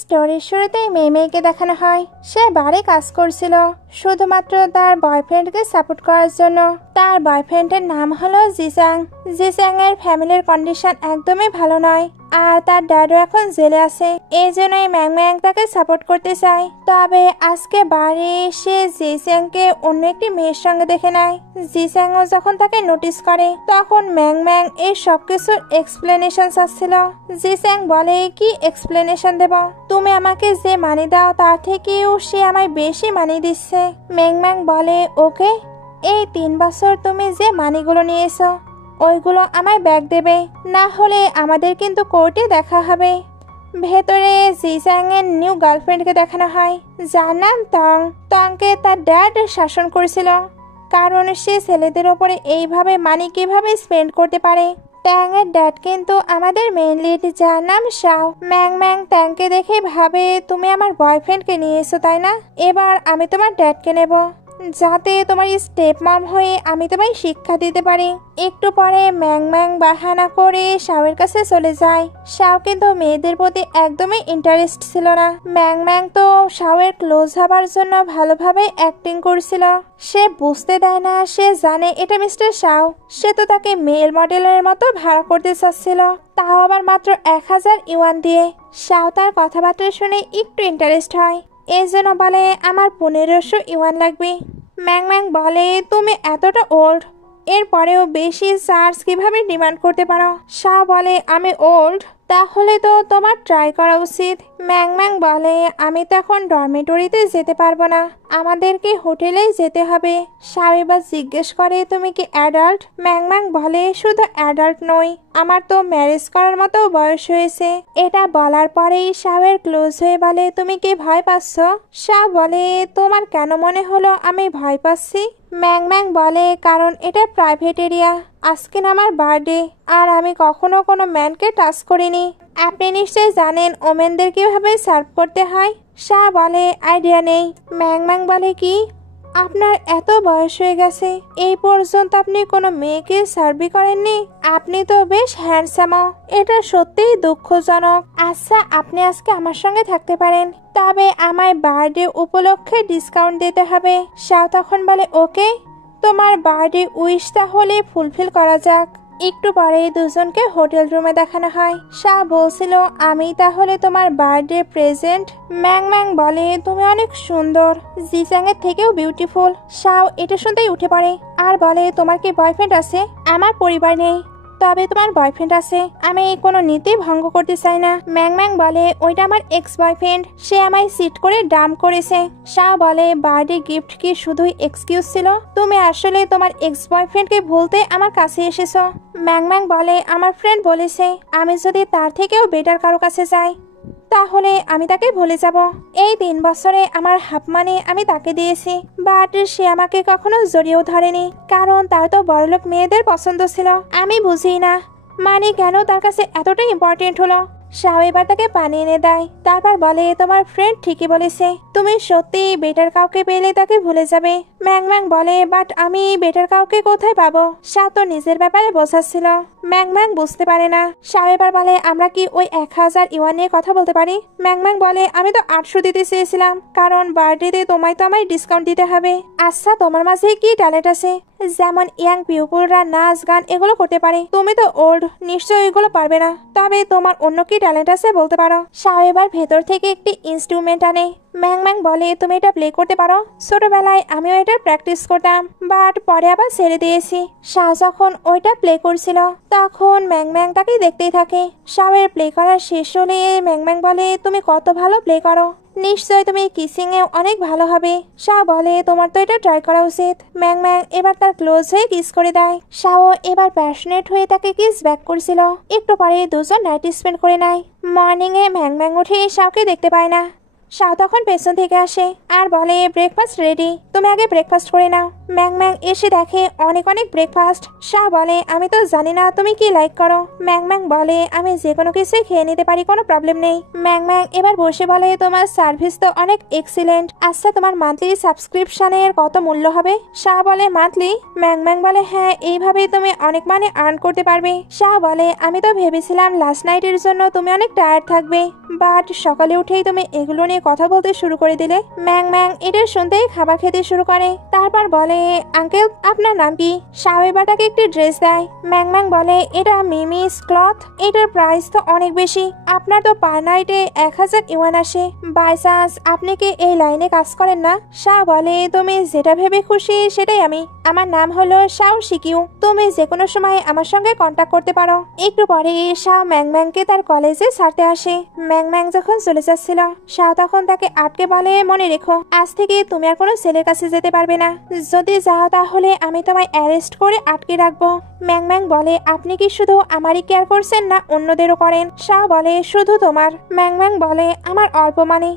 স্টোরির শুরুতেই মেয়েকে দেখানো হয় সে বাড়ি কাজ করছিল শুধুমাত্র তার বয়ফ্রেন্ডকে সাপোর্ট করার জন্য। তার বয়ফ্রেন্ডের নাম হলো জিসাং। জিসাং এর ফ্যামিলির কন্ডিশন একদমই ভালো নয়, আর তার ড্যাডও এখন জেলে আছে। এই জন্যই ম্যাং তাকে সাপোর্ট করতে চায়। তবে আজকে বাড়ি এসে জিসাংকে অন্য একটি মেয়ের সঙ্গে দেখে নেয়। জিসাংও যখন তাকে নোটিস করে তখন ম্যাং এই সবকিছুর এক্সপ্লেনেশন চাচ্ছিল। জিসাং বলে, কি এক্সপ্লেনেশন দেব? তুমি আমাকে যে মানি দাও তার থেকেও সে আমায় বেশি মানি দিচ্ছে। ম্যাং বলে, ওকে, এই 3 বছর তুমি যে মানিগুলো নিয়েছো ওইগুলো আমায় ব্যাগ দেবে, না হলে আমাদের কিন্তু কোর্টে দেখা হবে। ভেতরে জিসাং এর নিউ গার্লফ্রেন্ডকে দেখানো হয় যার নাম টংকে তার ড্যাড শাসন করেছিল, কারণ সে ছেলেদের ওপরে এইভাবে মানি কিভাবে স্পেন্ড করতে পারে। ট্যাং এর ড্যাড কিন্তু আমাদের মেইন লিড যার নাম শাও। ম্যাং ট্যাংকে দেখে ভাবে, তুমি আমার বয়ফ্রেন্ডকে নিয়ে এসো তাই না? এবার আমি তোমার ড্যাডকে নেব, যাতে তোমার স্টেপ মম হয়ে আমি তোমায় শিক্ষা দিতে পারি। একটু পরে ম্যাং বাহানা করে শাওয়ের কাছে চলে যায়। শাও কিন্তু মেয়েদের প্রতি একদমই ইন্টারেস্ট ছিল না। ম্যাং তো শাওয়ের ক্লোজ হবার জন্য ভালোভাবে অ্যাক্টিং করছিল। সে বুঝতে দেয় না, সে জানে এটা মিস্টার শাও। সে তো তাকে মেল মডেলের মতো ভাড়া করতে চাচ্ছিল, তাও আবার মাত্র 1000 ইউয়ান দিয়ে। শাও তার কথাবার্তা শুনে একটু ইন্টারেস্ট হয়, এই জন্য বলে, আমার 1500 ইউয়ান লাগবে। ম্যাং বলে, তুমি এতটা ওল্ড, এরপরেও বেশি চার্জ কিভাবে ডিমান্ড করতে পারো? শাহ বলে, আমি ওল্ড, তাহলে তো তোমার ট্রাই করা উচিত। ম্যাং বলে, আমি তো এখন ডরমেটরিতে যেতে পারবো না, আমাদেরকে হোটেলেই যেতে হবে। শাহ এবার জিজ্ঞেস করে, তুমি কি অ্যাডাল্ট? ম্যাং বলে, শুধু অ্যাডাল্ট নই, আমার তো ম্যারেজ করার মতো বয়স হয়েছে। এটা বলার পরেই শাহের ক্লোজ হয়ে বলে, তুমি কি ভয় পাচ্ছ? শাহ বলে, তোমার কেন মনে হলো আমি ভয় পাচ্ছি? ম্যাং বলে, কারণ এটা প্রাইভেট এরিয়া, আজকে না আমার বার্থডে, আর আমি কখনো কোনো ম্যানকে টাচ করিনি। আপনি নিশ্চয়ই জানেন ওমেনদের কিভাবে সার্ভ করতে হয়। শাহ বলে, আইডিয়া নেই। ম্যাং বলে, কি আপনার এত বয়স হয়ে গেছে, এই পর্যন্ত আপনি কোনো মেয়েকে সার্ভই করেননি? আপনি তো বেশ হ্যান্ডসামও, এটা সত্যিই দুঃখজনক। আচ্ছা, আপনি আজকে আমার সঙ্গে থাকতে পারেন, তবে আমায় বার্থডে উপলক্ষে ডিসকাউন্ট দিতে হবে। শাহ তখন বলে, ওকে, তোমার বার্থডে উইশ তাহলে ফুলফিল করা যাক। একটু পরে দুজনকে হোটেল রুমে দেখানো হয়। শাহ বলছিল, আমি তাহলে তোমার বার্থডে প্রেজেন্ট। ম্যাং বলে, তুমি অনেক সুন্দর, জিসাং এর থেকেও বিউটিফুল। শাহ এটা শুনতেই উঠে পড়ে আর বলে, তোমার কি বয়ফ্রেন্ড আছে? আমার পরিবার নেই, তবে তোমার বয়ফ্রেন্ড আছে, আমি কোনো নীতি ভঙ্গ করতে চাই না। ম্যাং বলে, ওইটা আমার এক্স বয়ফ্রেন্ড, সে আমায় সিট করে ডাম্প করেছে। শাহ বলে, বার্থডে গিফট কি শুধুই এক্সকিউজ ছিল? তুমি আসলে তোমার এক্স বয়ফ্রেন্ডকে ভুলতে আমার কাছে এসেছো। ম্যাং বলে, আমার ফ্রেন্ড বলেছে আমি যদি তার থেকেও বেটার কারো কাছে যাই তাহলে আমি তাকে ভুলে যাব। এই 3 বছরে আমার হাফ মানি আমি তাকে দিয়েছি, বাট সে আমাকে কখনো জড়িয়েও ধরেনি, কারণ তার তো বড়লোক মেয়েদের পছন্দ ছিল। আমি বুঝি না মানি কেন তার কাছে এতটা ইম্পর্টেন্ট হলো। শাহ এবার তাকে পানি এনে দেয়, তারপর বলে, তোমার ফ্রেন্ড ঠিকই বলেছে, তুমি সত্যি বেটার কাউকে পেলে তাকে ভুলে যাবে। ম্যাং বলে, বাট আমি বেটার কাউকে কোথায় পাবো? শাহ তো নিজের ব্যাপারে বোঝাচ্ছিল। ম্যাং বুঝতে পারে না। শাহ এবার বলে, আমরা কি ওই 1000 ইউয়ান নিয়ে কথা বলতে পারি? ম্যাং বলে, আমি তো 800 দিতে চেয়েছিলাম, কারণ বার্থডেতে তোমায় তো আমায় ডিসকাউন্ট দিতে হবে। আচ্ছা, তোমার মাঝে কি ট্যালেন্ট আছে? যেমন ইয়াং পিপলরা নাচ গান এগুলো করতে পারে, তুমি তো ওল্ড, নিশ্চয়ই এগুলো পারবে না, তবে তোমার অন্য কি ট্যালেন্ট আছে বলতে পারো। শাহ এবার ভেতর থেকে একটি ইনস্ট্রুমেন্ট আনে। ম্যাং বলে, তুমি এটা প্লে করতে পারো? ছোটবেলায় আমিও এটা প্র্যাকটিস করতাম, বাট পরে আবার ছেড়ে দিয়েছি। শাহ যখন ওইটা প্লে করছিল তখন ম্যাং তাকে দেখতেই থাকে। শাহের প্লে করা শেষ হলে ম্যাং বলে, তুমি কত ভালো প্লে করো, নিশ্চয় তুমি কিসিং এ অনেক ভালো হবে। শাহ বলে, তোমার তো এটা ট্রাই করা উচিত। ম্যাং এবার তার ক্লোজ হয়ে কিস করে দেয়। শাহ এবার প্যাশনেট হয়ে তাকে কিস ব্যাক করছিল। একটু পরে দুজন নাইট স্পেন্ড করে নেয়। মর্নিং এ ম্যাং উঠে শাহকে দেখতে পায় না। শাও তখন পেছন থেকে আসে আর বলে ব্রেকফাস্ট রেডি, তুমি আগে ব্রেকফাস্ট করে নাও। ম্যাং ম্যাং এসে দেখে অনেক অনেক ব্রেকফাস্ট। শাও বলে আমি তো জানি না তুমি কি লাইক করো। ম্যাং ম্যাং বলে আমি যে কোনো কিছুই খেয়ে নিতে পারি, কোনো প্রবলেম নেই। ম্যাং ম্যাং এবার বসে বলে তোমার সার্ভিস তো অনেক এক্সিলেন্ট, আচ্ছা তোমার মান্থলি সাবস্ক্রিপশনের কত মূল্য হবে? শাহ বলে মান্থলি। ম্যাং ম্যাং বলে হ্যাঁ, এইভাবেই তুমি অনেক মানে আর্ন করতে পারবে। শাহ বলে আমি তো ভেবেছিলাম লাস্ট নাইটের জন্য তুমি অনেক টায়ার্ড থাকবে, বাট সকালে উঠেই তুমি এগুলো নিয়ে কথা বলতে শুরু করে দিলে। ম্যাং ম্যাং এটা শুনতেই খাবার খেতে শুরু করে। তারপর বলে আঙ্কেল আপনার নাম কি? শাহ এবার তাকে একটি ড্রেস দেয়। ম্যাং ম্যাং বলে এটা মিমিস ক্লথ, এটার প্রাইস তো অনেক বেশি, আপনার তো পার নাইটে 1000 ইউয়ান আসে, বাই চান্স আপনি কি এই লাইনে কাজ করেন না? শাহ বলে তুমি যেটা ভেবে খুশি সেটাই আমি, আমার নাম হলো শাও শিকিউ, তুমি যে কোনো সময় আমার সঙ্গে কন্ট্যাক্ট করতে পারো। একটু পরে শাহ ম্যাং ম্যাংকে তার কলেজে ছাড়তে আসে। ম্যাং ম্যাং যখন চলে যাচ্ছিল শাহ তখন তাকে আটকে বলে মনে রেখো আজ থেকে তুমি আর কোনো ছেলের কাছে যেতে পারবে না, যদি যাও তাহলে আমি তোমায় অ্যারেস্ট করে আটকে রাখবো। ম্যাং ম্যাং বলে আপনি কি শুধু আমারই কেয়ার করছেন না অন্যদেরও করেন? শাহ বলে শুধু তোমার। ম্যাং ম্যাং বলে আমার অল্প মানি,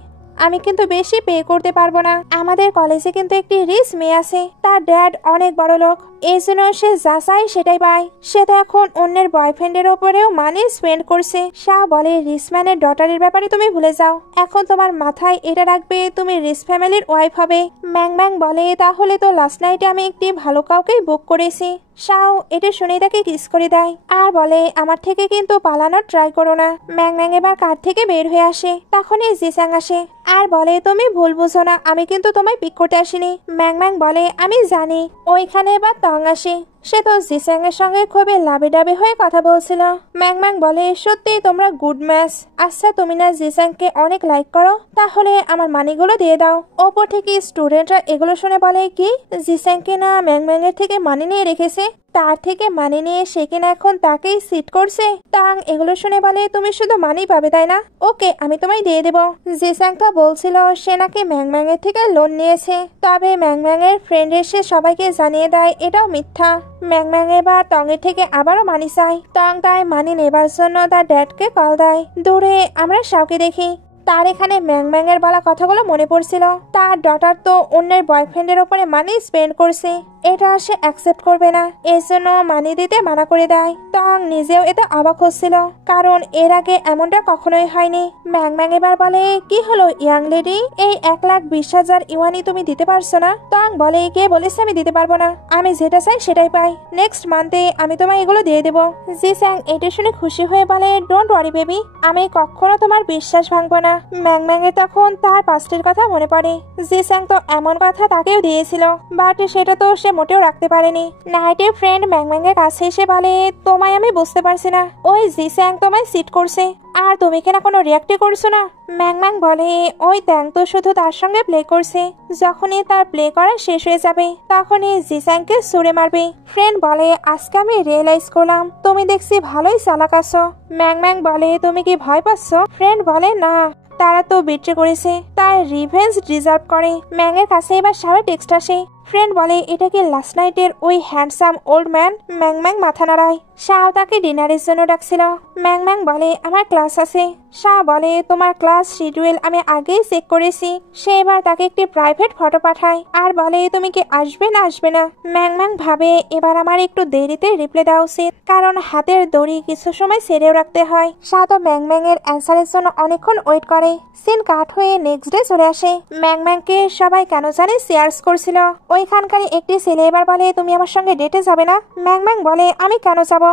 আমি কিন্তু বেশি পে করতে পারবো না, আমাদের কলেজে কিন্তু একটি রিচ মেয়ে আছে, তার ড্যাড অনেক বড় লোক, এই জন্য সে যা চায় সেটাই পায়, সে তো এখন অন্যের বয়ফ্রেন্ডের ওপরেও মানি স্পেন্ড করছে। শাহ বলে রিচ ম্যানের ডটারের ব্যাপারে তুমি ভুলে যাও, এখন তোমার মাথায় এটা রাখবে তুমি রিচ ফ্যামিলির ওয়াইফ হবে। ম্যাং ম্যাং বলে তাহলে তো লাস্ট নাইটে আমি একটি ভালো কাউকেই বুক করেছি। শাও এটা শুনে তাকে কিস করে দেয় আর বলে আমার থেকে কিন্তু পালানোর ট্রাই করো না। ম্যাং ম্যাং এবার কার থেকে বের হয়ে আসে, তখনই জিসাং আসে আর বলে তুমি ভুল বুঝো না, আমি কিন্তু তোমায় পিক করতে আসিনি। ম্যাং ম্যাং বলে আমি জানি। ওইখানে এবার তং আসে, সে তো জিসাং এর সঙ্গে খুবই লাভে ডাবে হয়ে কথা বলছিল। ম্যাং ম্যাং বলে সত্যি তোমরা গুড ম্যাচ, আচ্ছা তুমি না জিসাংকে অনেক লাইক করো, তাহলে আমার মানিগুলো দিয়ে দাও। ওপর থেকে স্টুডেন্টরা এগুলো শুনে বলে কি জিসাংকে না ম্যাং ম্যাং এর থেকে মানি নিয়ে রেখেছে, তার থেকে মানি নিয়ে সে কিনা এখন তাকেই সিট করছে। টাং এগুলো শুনে বলে তুমি শুধু মানি পাবে তাই না, ওকে আমি তোমায় দিয়ে দেবো। জিসাং তো বলছিল সে নাকি ম্যাং ম্যাং এর থেকে লোন নিয়েছে, তবে ম্যাং ম্যাং এর ফ্রেন্ড এসে সবাইকে জানিয়ে দেয় এটাও মিথ্যা। ম্যাং ম্যাং এবার টং এর থেকে আবারও মানি চায়, টং তাই মানি নেবার জন্য তার ড্যাডকে কল দেয়। দূরে আমরা শাওকে দেখি, তার এখানে ম্যাং ম্যাং এর বলা কথাগুলো মনে পড়ছিল, তার ডটার তো অন্যের বয়ফ্রেন্ডের ওপরে মানি স্পেন্ড করছে, এটা সে অ্যাকসেপ্ট করবে না, এর জন্য মানি দিতে মানা করে দেয়। টং নিজেও এতে অবাক হচ্ছিল, কারণ এর আগে এমনটা কখনোই হয়নি। ম্যাং ম্যাং এবার বলে কি হলো ইয়াং লেডি, এই 1,20,000 ইউয়ানি তুমি দিতে পারছো না? টং বলে কে বলেছে আমি দিতে পারবো না, আমি যেটা চাই সেটাই পাই, নেক্সট মান্থে আমি তোমায় এগুলো দিয়ে দেবো। জিসাং এটা শুনে খুশি হয়ে বলে ডোন্ট ওয়ারি বেবি, আমি কখনো তোমার বিশ্বাস ভাঙবো না। ম্যাং ম্যাং এর তখন তার পাস্টের কথা মনে পড়ে, জিসাং তো এমন কথা তাকেও দিয়েছিল, বাট সেটা তো সে মোটেও রাখতে পারেনি। নাইটের ফ্রেন্ড ম্যাং ম্যাং এর কাছে এসে বলে তোমায় আমি বুঝতে পারছি না, ওই জিসাং তোমায় সিট করছে আর তুমি কেনা কোনো রিয়াক্টই করছো না? ম্যাং ম্যাং বলে ওই ট্যাং তো শুধু তার সঙ্গে প্লে করছে, যখনই তার প্লে করা শেষ হয়ে যাবে তখনই জিসাংকে ছুড়ে মারবে। ফ্রেন্ড বলে আজকে আমি রিয়েলাইজ করলাম তুমি দেখছি ভালোই চালাক আছো। ম্যাং ম্যাং বলে তুমি কি ভয় পাচ্ছ? ফ্রেন্ড বলে না, তারা তো বিট্রে করেছে, তাই রিভেঞ্জ ডিজার্ভ করে। ম্যাং এর কাছে এবার শাওয়ের টেক্সট আসে, ফ্রেন্ড বলে এটা কি লাস্ট নাইটের ওই handsome old man? Mang Mang মাথা নাড়ায়, শাও তাকে ডিনারের জন্য ডাকছিল। ম্যাং ম্যাং বলে আমার ক্লাস আছে। শাহ বলে তোমার ক্লাস শিডিউল আমি আগেই চেক করেছি। সে এবার তাকে একটি প্রাইভেট ফটো পাঠায় আর বলে তুমি কি আসবে না আসবে না। ম্যাং ম্যাং ভাবে এবার আমার একটু দেরিতে রিপ্লাই দেওয়া উচিত, কারণ হাতের দড়ি কিছু সময় ছেড়েও রাখতে হয়। শাহ তো ম্যাং ম্যাং এর অ্যান্সারের জন্য অনেকক্ষণ ওয়েট করে। সিন কাট হয়ে নেক্সট ডে চলে আসে। ম্যাং ম্যাংকে সবাই কেন জানে শেয়ার্স করছিল। ওইখানকার একটি ছেলে এবার বলে তুমি আমার সঙ্গে ডেটে যাবে না? ম্যাং ম্যাং বলে আমি কেন যাব?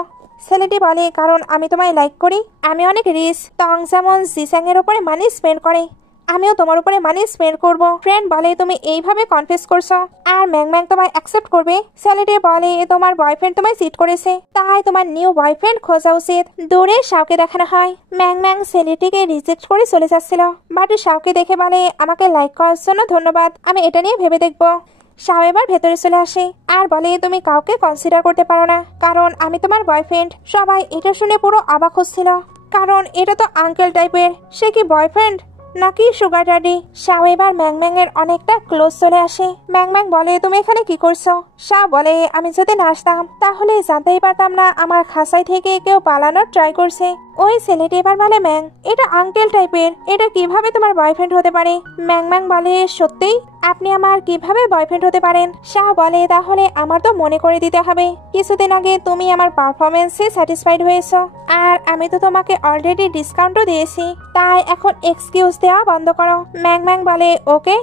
ছেলেটি বলে কারণ আমি তোমায় লাইক করি, আমি অনেক রিচ, টং যেমন জিসাং এর উপরে মানি স্পেন্ড করে আমিও তোমার উপরে মানি স্পেন্ড করব। ফ্রেন্ড বলে তুমি এইভাবে কনফেস করছো আর ম্যাং ম্যাং তোমায় অ্যাকসেপ্ট করবে? ছেলেটি বলে তোমার বয়ফ্রেন্ড তোমায় চিট করেছে, তাই তোমার নিউ বয়ফ্রেন্ড খোঁজা উচিত। দূরে শাওকে দেখানো হয়, ম্যাং ম্যাং ছেলেটিকে রিজেক্ট করে চলে যাচ্ছিল, বাট শাওকে দেখে বলে আমাকে লাইক করার জন্য ধন্যবাদ, আমি এটা নিয়ে ভেবে দেখবো। শাও এবার ভেতরে চলে আসে আর বলে তুমি কাউকে কনসিডার করতে পারো না, কারণ আমি তোমার বয়ফ্রেন্ড। সবাই এটা শুনে পুরো অবাক হচ্ছিল, কারণ এটা তো আঙ্কেল টাইপের, সে কি বয়ফ্রেন্ড নাকি সুগার ড্যাডি? শাও এবার ম্যাং ম্যাং এর অনেকটা ক্লোজ চলে আসে। ম্যাং ম্যাং বলে তুমি এখানে কি করছো? শাও বলে আমি যদি না আসতাম তাহলে জানতেই পারতাম না আমার খাসাই থেকে কেউ পালানোর ট্রাই করছে। ওই ছেলেটি এবার বলে ম্যাং এটা আঙ্কেল টাইপের, এটা কিভাবে তোমার বয়ফ্রেন্ড হতে পারে? ম্যাং ম্যাং বলে সত্যিই আপনি আমার কিভাবে বয়ফ্রেন্ড হতে পারেন? শাহ বলে তাহলে আমার তো মনে করে দিতে হবে কিছুদিন আগে তুমি আমার পারফরমেন্সে স্যাটিসফাইড হয়েছো, আর আমি তো তোমাকে অলরেডি ডিসকাউন্টও দিয়েছি, তাই এখন এক্সকিউজ দেওয়া বন্ধ করো। ম্যাং ম্যাং বলে ওকে।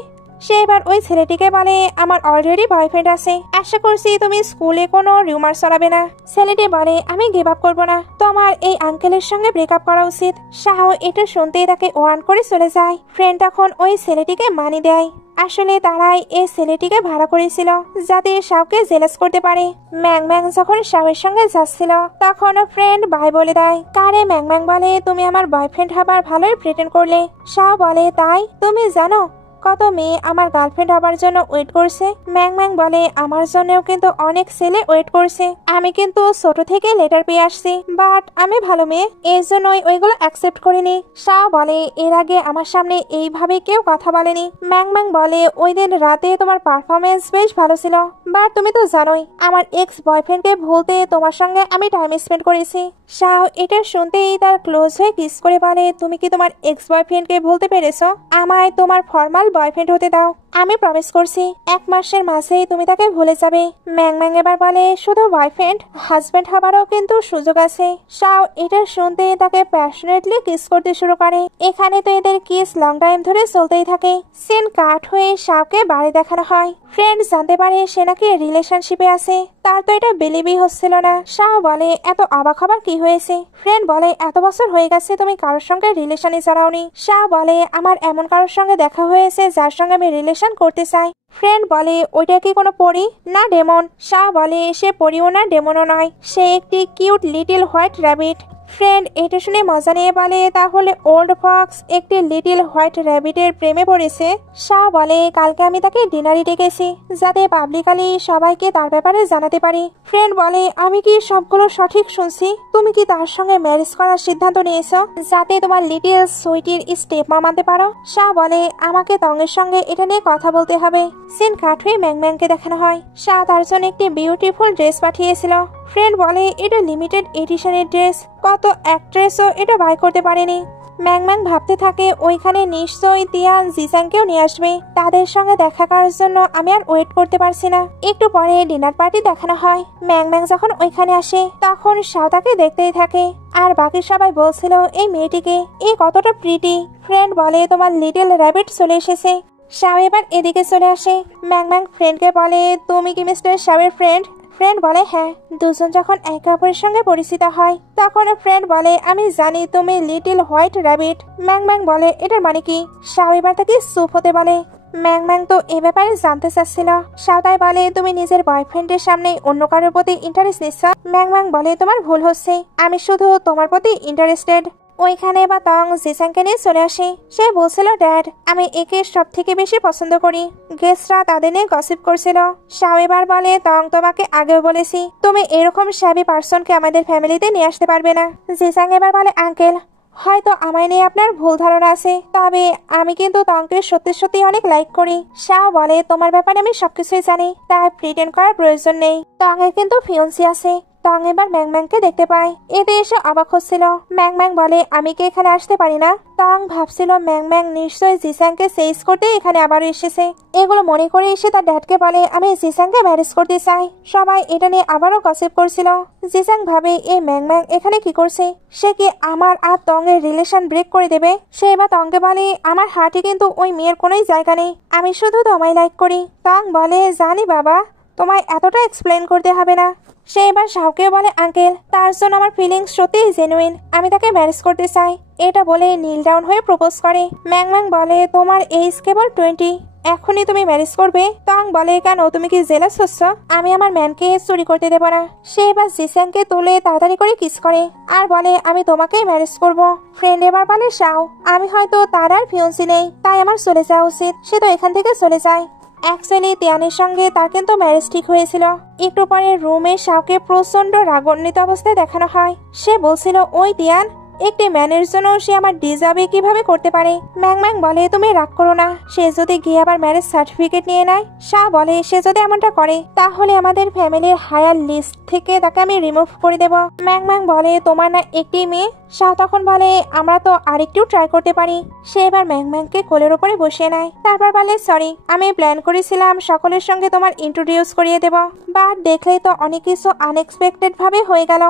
সে এবার ওই ছেলেটিকে বলে আমার অলরেডি বয়ফ্রেন্ড আছে, আশা করছি তুমি স্কুলে কোনো রিউমার ছড়াবে না। ছেলেটি বলে আমি গিভ আপ করবো না, তোমার এই আঙ্কেলের সঙ্গে ব্রেকআপ করা উচিত। শাহ এটা শুনতেই তাকে ওয়ার্ন করে চলে যায়। ফ্রেন্ড তখন ওই ছেলেটিকে মানি দেয়। আসলে তারাই এই ছেলেটিকে ভাড়া করেছিল যাতে শাহকে জেলাস করতে পারে। ম্যাং ম্যাং যখন শাহের সঙ্গে যাচ্ছিল তখন ফ্রেন্ড বাই বলে দেয়। কারে ম্যাং ম্যাং বলে তুমি আমার বয়ফ্রেন্ড হবার ভালোই প্রেটেন্ড করলে। শাহ বলে তাই? তুমি জানো কত মেয়ে আমার গার্লফ্রেন্ড হবার জন্য ওয়েট করছে? ম্যাং ম্যাং বলে আমার জন্যও কিন্তু অনেক ছেলে ওয়েট করছে, আমি কিন্তু ছোট থেকে লেটার পেয়ে আসছি, বাট আমি ভালো মেয়ে এই জন্যই ওইগুলো অ্যাকসেপ্ট করিনি। শাহ বলে এর আগে আমার সামনে এইভাবে কেউ কথা বলেনি। ম্যাং ম্যাং বলে ওই দিন রাতে তোমার পারফরমেন্স বেশ ভালো ছিল, বাট তুমি তো জানোই আমার এক্স বয়ফ্রেন্ডকে ভুলতে তোমার সঙ্গে আমি টাইম স্পেন্ড করেছি। শাহ এটা শুনতেই তার ক্লোজ হয়ে কিস করে বলে তুমি কি তোমার এক্স বয়ফ্রেন্ডকে ভুলতে পেরেছো? আমায় তোমার ফর্মাল বয়ফ্রেন্ড হতে দাও, আমি প্রমিস করছি 1 মাসের মাঝেই তুমি তাকে ভুলে যাবে। ম্যাং ম্যাং এবার বলে শুধু বয়ফ্রেন্ড, হাজবেন্ড হবারও কিন্তু সুযোগ আছে। শাও এটা শুনতে তাকে প্যাশনেটলি কিস করতে শুরু করে। এখানে তো এদের কিস লং টাইম ধরে চলতেই থাকে। সিন কাট হয়ে শাওকে বাড়ি দেখানো হয়। ফ্রেন্ড জানতে পারে সে নাকি রিলেশনশিপে আছে, তার তো এটা বিলিভই হচ্ছিল না। শাহ বলে এত অবাক হবার কি হয়েছে? ফ্রেন্ড বলে এত বছর হয়ে গেছে তুমি কারোর সঙ্গে রিলেশনে জড়াওনি। শাহ বলে আমার এমন কারোর সঙ্গে দেখা হয়েছে যার সঙ্গে আমি রিলেশন করতে চাই। ফ্রেন্ড বলে ওইটা কি কোনো পরি না ডেমন? শাহ বলে সে পরিও না ডেমনও নয়, সে একটি cute little white rabbit. Friend এটা শুনে মজা নিয়ে বলে তাহলে ওল্ড ফক্স একটি লিটল হোয়াইট র্যাবিটের প্রেমে পড়েছে। শাহ বলে কালকে আমি তাকে ডিনারে ডেকেছি যাতে পাবলিকালি সবাইকে তার ব্যাপারে জানাতে পারি। ফ্রেন্ড বলে আমি কি সবগুলো সঠিক শুনছি? তুমি কি তার সঙ্গে ম্যারেজ করার সিদ্ধান্ত নিয়েছো যাতে তোমার লিটল সুইটির স্টেপ মা মানতে পারো? শাহ বলে আমাকে তঙ্গের সঙ্গে এটা নিয়ে কথা বলতে হবে। সিন কাট হয়ে ম্যাং ম্যাংকে দেখানো হয়। শাহ তার জন্য একটি বিউটিফুল ড্রেস পাঠিয়েছিল। ফ্রেন্ড বলে এটা লিমিটেড এডিশনের ড্রেস, কত অ্যাক্ট্রেসও এটা বাই করতে পারেনি। ম্যাং ম্যাং ভাবতে থাকে ওইখানে নিশ্চয়ই তিয়ান জিসাংকেও নিয়ে আসবে, তাদের সঙ্গে দেখা করার জন্য আমি আর ওয়েট করতে পারছি না। একটু পরে ডিনার পার্টি দেখানো হয়। ম্যাং ম্যাং যখন ওইখানে আসে তখন শাও তাকে দেখতেই থাকে, আর বাকি সবাই বলছিল এই মেয়েটিকে এ কতটা প্রিটি। ফ্রেন্ড বলে তোমার লিটল র্যাবিট চলে এসেছে। শাও এবার এদিকে চলে আসে। ম্যাং ম্যাং ফ্রেন্ডকে বলে তুমি কি মিস্টার শাওয়ের ফ্রেন্ড? ফ্রেন্ড বলে হ্যাঁ। দুজন যখন একে অপরের সঙ্গে পরিচিত হয় তখন ফ্রেন্ড বলে আমি জানি তুমি little white rabbit. Mang Mang বলে এটার মানে কি? শাও এবার তাকে চুপ হতে বলে। ম্যাং ম্যাং তো এ ব্যাপারে জানতে চাচ্ছিল। শাও তাই বলে তুমি নিজের বয়ফ্রেন্ডের সামনে অন্য কারোর প্রতি ইন্টারেস্ট নিচ্ছ। ম্যাং ম্যাং বলে তোমার ভুল হচ্ছে, আমি শুধু তোমার প্রতি ইন্টারেস্টেড। ওইখানে বা তং জিসাংকে নিয়ে চলে আসে। সে বলছিল ড্যাড আমি একে সব থেকে বেশি পছন্দ করি। গেস্টরা তাদের নিয়ে গসিপ করছিল। শাও এবার বলে তং তোমাকে আগেও বলেছি তুমি এরকম শ্যাবি পার্সনকে আমাদের ফ্যামিলিতে নিয়ে আসতে পারবে না। জিসাং এবার বলে আঙ্কেল হয়তো আমায় নিয়ে আপনার ভুল ধারণা আছে, তবে আমি কিন্তু তংকে সত্যি সত্যি অনেক লাইক করি। শাও বলে তোমার ব্যাপারে আমি সবকিছুই জানি, তাই প্রিটেন্ড করার প্রয়োজন নেই। তং এর কিন্তু ফিয়ন্সি আছে। তং এবার ম্যাং ম্যাংকে দেখতে পায়। এতে এসে অবাক হচ্ছিল। ম্যাং ম্যাং বলে আমি কি এখানে আসতে পারি না? তং ভাবছিল ম্যাং ম্যাং নিশ্চয়ই জিসাংকে সেইজ করতে এখানে আবারও এসেছে। এগুলো মনে করে এসে তার ড্যাডকে বলে আমি জিসাংকে ম্যারেজ করতে চাই। সবাই এটা নিয়ে আবারও গসিপ করছিল। জিসাং ভাবে এই ম্যাং ম্যাং এখানে কি করছে? সে কি আমার আর তং এর রিলেশন ব্রেক করে দেবে? সে এবার তংকে বলে আমার হার্টে কিন্তু ওই মেয়ের কোনোই জায়গা নেই, আমি শুধু তোমায় লাইক করি। তং বলে জানি বাবা, তোমায় এতটা এক্সপ্লেন করতে হবে না। সে এবার শাওকে বলে আঙ্কেল তার জন্য আমার ফিলিংস সত্যিই জেনুইন, আমি তাকে ম্যারেজ করতে চাই। এটা বলে নীল ডাউন হয়ে প্রপোজ করে। ম্যাং ম্যাং বলে তোমার এজ কেবল 20, এখনই তুমি ম্যারেজ করবে? তং বলে কেন তুমি কি জেলাস হচ্ছ? আমি আমার ম্যানকে চুরি করতে দেব না। সে এবার জিসাংকে তুলে তাড়াতাড়ি করে কিস করে আর বলে আমি তোমাকেই ম্যারেজ করব। ফ্রেন্ড এবার বলে শাও আমি হয়তো তার আর ফিয়ন্সি নেই, তাই আমার চলে যাওয়া উচিত। সে তো এখান থেকে চলে যায়। অ্যাকচুয়ালি তিয়ানের সঙ্গে তার কিন্তু ম্যারেজ ঠিক হয়েছিল। একটু পরে রুমে শাওকে প্রচন্ড রাগান্বিত অবস্থায় দেখানো হয়। সে বলছিল ওই তিয়ান একটি ম্যানের জন্য সে আমার ডিজার্ভে কিভাবে করতে পারে। ম্যাং ম্যাং বলে তুমি রাগ করো না, সে যদি গিয়ে আবার ম্যারেজ সার্টিফিকেট নিয়ে নেয়। শাহ বলে সে যদি এমনটা করে তাহলে আমাদের ফ্যামিলির হায়ার লিস্ট থেকে তাকে আমি রিমুভ করে দেব। ম্যাং ম্যাং বলে তোমার না একটি মেয়ে। শাহ তখন বলে আমরা তো আরেকটু ট্রাই করতে পারি। সে এবার ম্যাং ম্যাংকে কোলের উপরে বসিয়ে নেয়, তারপর বলে সরি, আমি প্ল্যান করেছিলাম সকলের সঙ্গে তোমার ইন্ট্রোডিউস করিয়ে দেব, বাট দেখলেই তো অনেক কিছু আনএক্সপেক্টেড ভাবে হয়ে গেল।